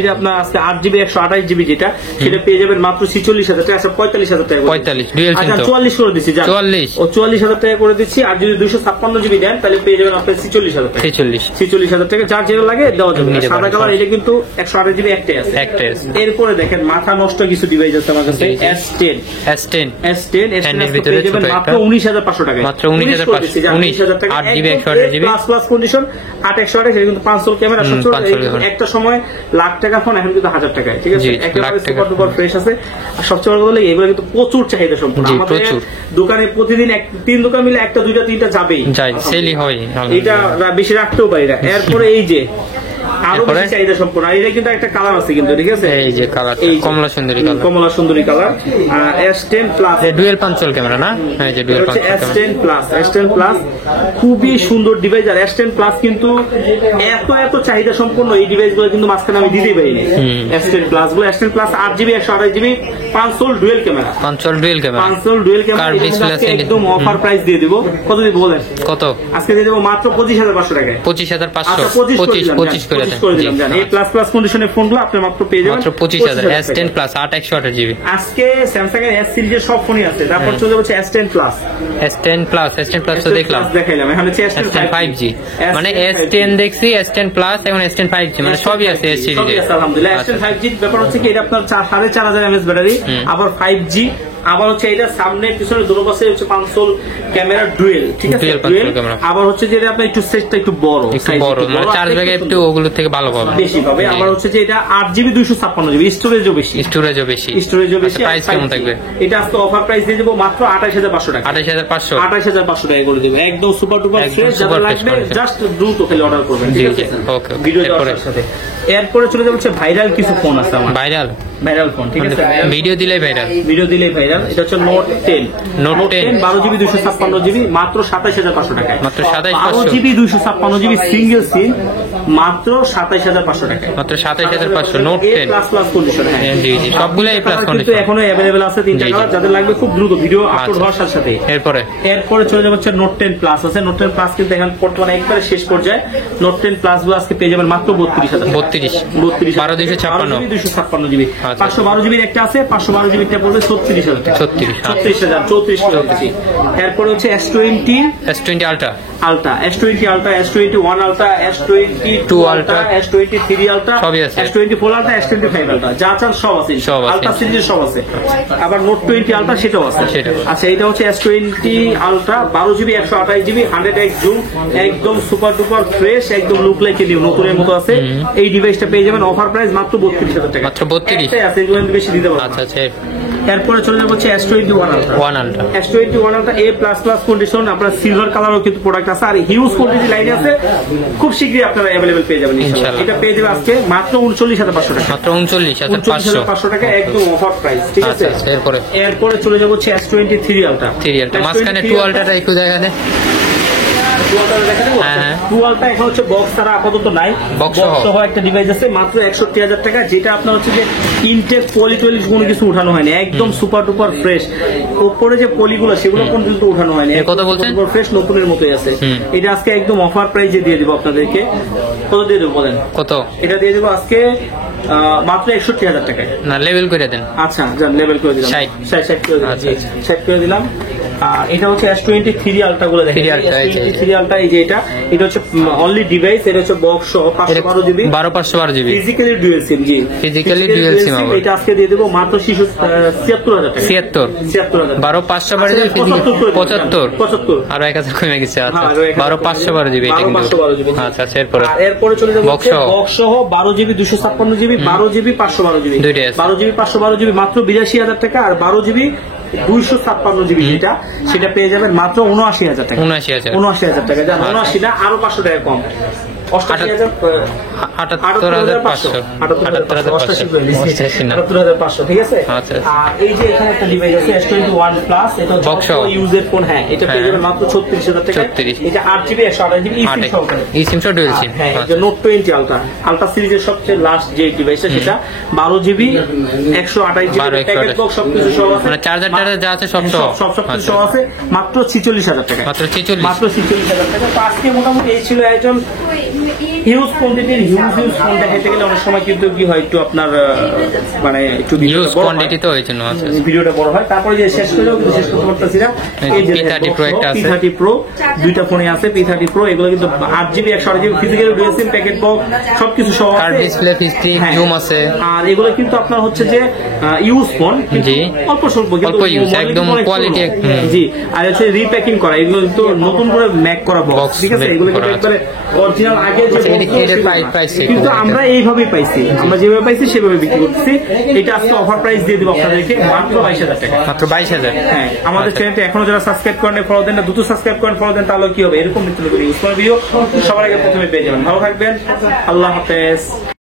টা আপনার আজকে 8GB 128GB যেটা, সেটা পেয়ে যাবেন মাত্র 46000 টাকা, 45000 টাকা, 44 করে দিচ্ছি, 44000 টাকা করে দিচ্ছি। আর যদি 256GB দেন তাহলে পেয়ে যাবেন আপনার 44000 টাকা, 44000 টাকা। যার যেটা লাগে দেওয়া যাবে। সাদা কালার, এটা কিন্তু 128GB একটাই আছে। এরপরে দেখেন মাথা নষ্ট কিছু ডিভাইস আছে আমার কাছে, S10 পেয়ে যাবেন মাত্র 19500 টাকা, মাত্র 19500 টাকা, 8GB 128GB প্লাস কন্ডিশন, 8/128। এটা কিন্তু 500 ক্যামেরা, একটা সময় লাখ টাকা ফোন, এখন কিন্তু 1000 টাকায়, ঠিক আছে, একেবারে সুপার ডুপার ফ্রেশ আছে। আর সবচেয়ে বড় কথা হলো এগুলো কিন্তু প্রচুর চাহিদা সম্পূর্ণ। আমাদের দোকানে প্রতিদিন 3 দোকান মিলে একটা দুইটা তিনটা যাবেই, সেলই হয়, এটা বেশি রাখতেও পারি না। এরপরে এই যে আরো বেশি চাহিদা সম্পূর্ণ, আর এটা কিন্তু একটা কালার আছে কিন্তু, ঠিক আছে, এই যে কালার, কমলা সুন্দরী কালার। আর S10 প্লাস ডুয়াল পাঞ্চল ক্যামেরা না, এই যে ডুয়াল পাঞ্চল S10 প্লাস খুবই সুন্দর ডিভাইস। আর S10 প্লাস কিন্তু এত চাহিদা সম্পূর্ণ এই ডিভাইস গুলো কিন্তু মাঝখানে আমি দিতেই পারিনি। S10 plus 8GB 128GB পাঞ্চল dual camera, একদম অফার প্রাইস দিয়ে দিব। কত দিব বলেন? কত আজকে দিয়ে দেবো মাত্র 25500 টাকায়, 25500, 25 করে দিলাম। এই প্লাস কন্ডিশনের ফোনগুলো আপনি মাত্র পেয়ে যাবেন মাত্র 25000। S10 প্লাস 8/128GB আজকে স্যামসাং এর S সিরিজের সব ফোনই আছে। তারপর চলে যাচ্ছে S10 প্লাস তো দেখলাম, দেখাইলাম। এখন হচ্ছে S10 5G, মানে S10 দেখছি, S10 প্লাস, এখন S10 5G, মানে সবই আছে S সিরিজে, আলহামদুলিল্লাহ। S10 5G ব্যাপার হচ্ছে কি, এটা আপনার 4500 mAh ব্যাটারি, আবার 5G, আবার হচ্ছে এটা সামনে পিছনে দুটো পাশে হচ্ছে পাঁচশোল ক্যামেরা ডুয়েল, ঠিক আছে, আবার হচ্ছে যে এটা আপনার একটু সাইজটা একটু বড়, মানে চার্জ ব্যাগ একটু ওগুলো থেকে ভালো পাবে, বেশি পাবে। আবার হচ্ছে যে এটা 8GB 256GB, স্টোরেজও বেশি। প্রাইস কেমন থাকবে? এটা আজকে অফার প্রাইস দিয়ে দেবো মাত্র 28500 টাকা, 28500 টাকা করে দেবো, একদম সুপার ডুপার ফ্রেশ। যারা লাগবে জাস্ট দ্রুত খালি অর্ডার করবেন, ঠিক আছে, ভিডিও দেওয়ার সাথে। এরপরে চলে যাচ্ছে ভাইরাল কিছু ফোন আছে আমার, ভাইরাল ফোন, ঠিক আছে, ভিডিও দিলেই ভাইরাল। এটা হচ্ছে নোট 10 12GB 256GB মাত্র 27500 টাকায়, মাত্র 12GB 256GB সিঙ্গেল সিম মাত্র 27500 টাকায়, মাত্র 27500 নোট 10 প্লাস কন্ডিশন। হ্যাঁ জি জি, সবগুলো A+ কন্ডিশন, কিন্তু এখনো अवेलेबल আছে 3টা কালার। যাদের লাগবে খুব দ্রুত ভিডিও আপলোড হওয়ার সাথে এরপরে চলে যাচ্ছে নোট 10 প্লাস আছে। নোট 10 প্লাস কিন্তু এখন বর্তমানে একবারে শেষ পর্যায়ে। নোট 10 প্লাস গুলো আজকে পেয়ে যাবেন মাত্র 32000, 12256GB 512GB একটা আছে, 512GB টা পড়বে 36000 টাকা, 34 এরপর হচ্ছে S20 ultra, S21 ultra, S22 ultra, S23 ultra, S24 ultra, S25 ultra, যা চান সব আছে, আলট্রা সিরিজের সব আছে। আবার নোট 20 আলট্রা সেটাও আছে। আচ্ছা, এটা হচ্ছে S20 ultra 12GB 128GB 100x zoom, একদম সুপার ডুপার ফ্রেশ, একদম লুক লাইক নিউ, নতুনের মতো আছে। এই ডিভাইসটা পেয়ে যাবেন অফার প্রাইস মাত্র 32000 টাকা, মাত্র 32 আছে, এগুলো বেশি দিতে পারবো। আচ্ছা, এরপরে চলে যাবো হচ্ছে S21 আলট্রা, A++ কন্ডিশন, আপনার সিলভার কালারও কিন্তু প্রোডাক্ট আছে, আর হিউজ কোয়ান্টিটি লাইন আছে, খুব শীঘ্রই আপনারা अवेलेबल পেয়ে যাবেন ইনশাআল্লাহ। এটা পেয়ে যাবেন আজকে মাত্র 39500 টাকা, মাত্র 39500 টাকা, একদম অফার প্রাইস, ঠিক আছে। এরপরে চলে যাবো হচ্ছে S23 আলট্রা, মাঝখানে 2 আলট্রাটা একটু জায়গা দেয়, এখন হচ্ছে বক্স ছাড়া আপাতত নাই, বক্স সহ একটা ডিভাইস আছে মাত্র 61000 টাকা, যেটা আপনার হচ্ছে যে ইনটেক পলি কোনো কিছু উঠানো হয়নি, একদম সুপার ডুপার ফ্রেশ। উপরে যে পলিগুলো সেগুলো পর্যন্ত উঠানো হয়নি, কত বলছেন, ফ্রেশ নতুনের মতোই আছে। এটা আজকে একদম অফার প্রাইসে দিয়ে দিব আপনাদেরকে। কত দিয়ে দেবো বলেন? কত? এটা দিয়ে দেবো আজকে মাত্র 61000 টাকায়। না, লেভেল করে দেন। আচ্ছা, যান লেভেল করে দিলাম, 60 করে দিলাম। আর এটা হচ্ছে S23 আলট্রা গুলো দেখেন, 3 আলট্রা এই যে এটা হচ্ছে অনলি ডিভাইস, এটা হচ্ছে বক্স সহ 512 জিবি, 512 জিবি ফিজিক্যালি ডুয়াল সিম। জি, ফিজিক্যালি ডুয়াল সিম। এটা আজকে দিয়ে দেবো মাত্র 76000 টাকা। 76000 512 জিবি, 75 আর 1000 কমে গেছে। আচ্ছা 512 জিবি এটা কিন্তু। আচ্ছা এরপরে চলে যাবো বক্স সহ 12 GB 256 GB, 12 GB 512 GB, 12 GB 512 GB মাত্র 82000 টাকা। আর 12 জিবি 256 জিবি যেটা, সেটা পেয়ে যাবেন মাত্র 79000 টাকা। 79000 টাকা, যা 79 না, আরো 500 টাকা কম। 78500 ঠিক আছে। আর এই যে এখানে একটা ডিভাইস আছে S21 প্লাস, এটা ইউজের ফোন। হ্যাঁ, এটা পেয়ে যাবেন মাত্র 36000 টাকা। এটা 8GB 128GB eSIM সহ ডুয়াল সিম। হ্যাঁ, এটা Note 20 আলট্রা সিরিজের সবচেয়ে লাস্ট যে ডিভাইসটা, সেটা 12GB 128GB প্যাকেট বক্স সবকিছু সহ আছে, মানে চার্জার যা আছে সব সবকিছু সহ আছে, মাত্র 46000 টাকা। মাত্র 46000 টাকা। তো আজকে মোটামুটি এই ছিল আইটেম। হিউজ কোয়ান্টিটির হিউজ ফোন দেখাইতে গেলে অনেক সময় কিন্তু কি হয়, একটু আপনার মানে একটু হিউজ কোয়ান্টিটি তো হয়েছে না, ভিডিওটা বড় হয়। তারপরে যে শেষ করেও কিন্তু শেষ করতে পারতেছি না। এই যে P30 Pro একটা আছে, P30 Pro দুইটা ফোনে আছে, P30 Pro এগুলো কিন্তু 8GB 128GB physical dual SIM packet box সবকিছু সহ আছে, কার্ভ ডিসপ্লে, ফিস্টি জুম আছে। আর এগুলো কিন্তু আপনার হচ্ছে যে ইউজ ফোন, জি অল্প স্বল্প কিন্তু ইউজ, একদম কোয়ালিটি। জি, আর হচ্ছে রিপ্যাকিং করা, এগুলো কিন্তু নতুন করে ম্যাক করা বক্স, ঠিক আছে। এগুলো কিন্তু একবারে অরিজিনাল আগে যে কিন্তু আমরা এইভাবেই পাইছি, আমরা যেভাবে পাইছি সেভাবে বিক্রি করতেছি। এটা আজকে অফার প্রাইস দিয়ে দেবো আপনাদেরকে মাত্র 22000 টাকা। মাত্র 22000। হ্যাঁ, আমাদের চ্যানেলটা এখনো যারা সাবস্ক্রাইব করেন, ফলো দেন না, দ্রুত সাবস্ক্রাইব করেন, ফলো দেন, তাহলে কি হবে, এরকম নিত্য নতুন ইউজ করার ভিডিও সবার আগে প্রথমে পেয়ে যাবেন। ভালো থাকবেন, আল্লাহ হাফেজ।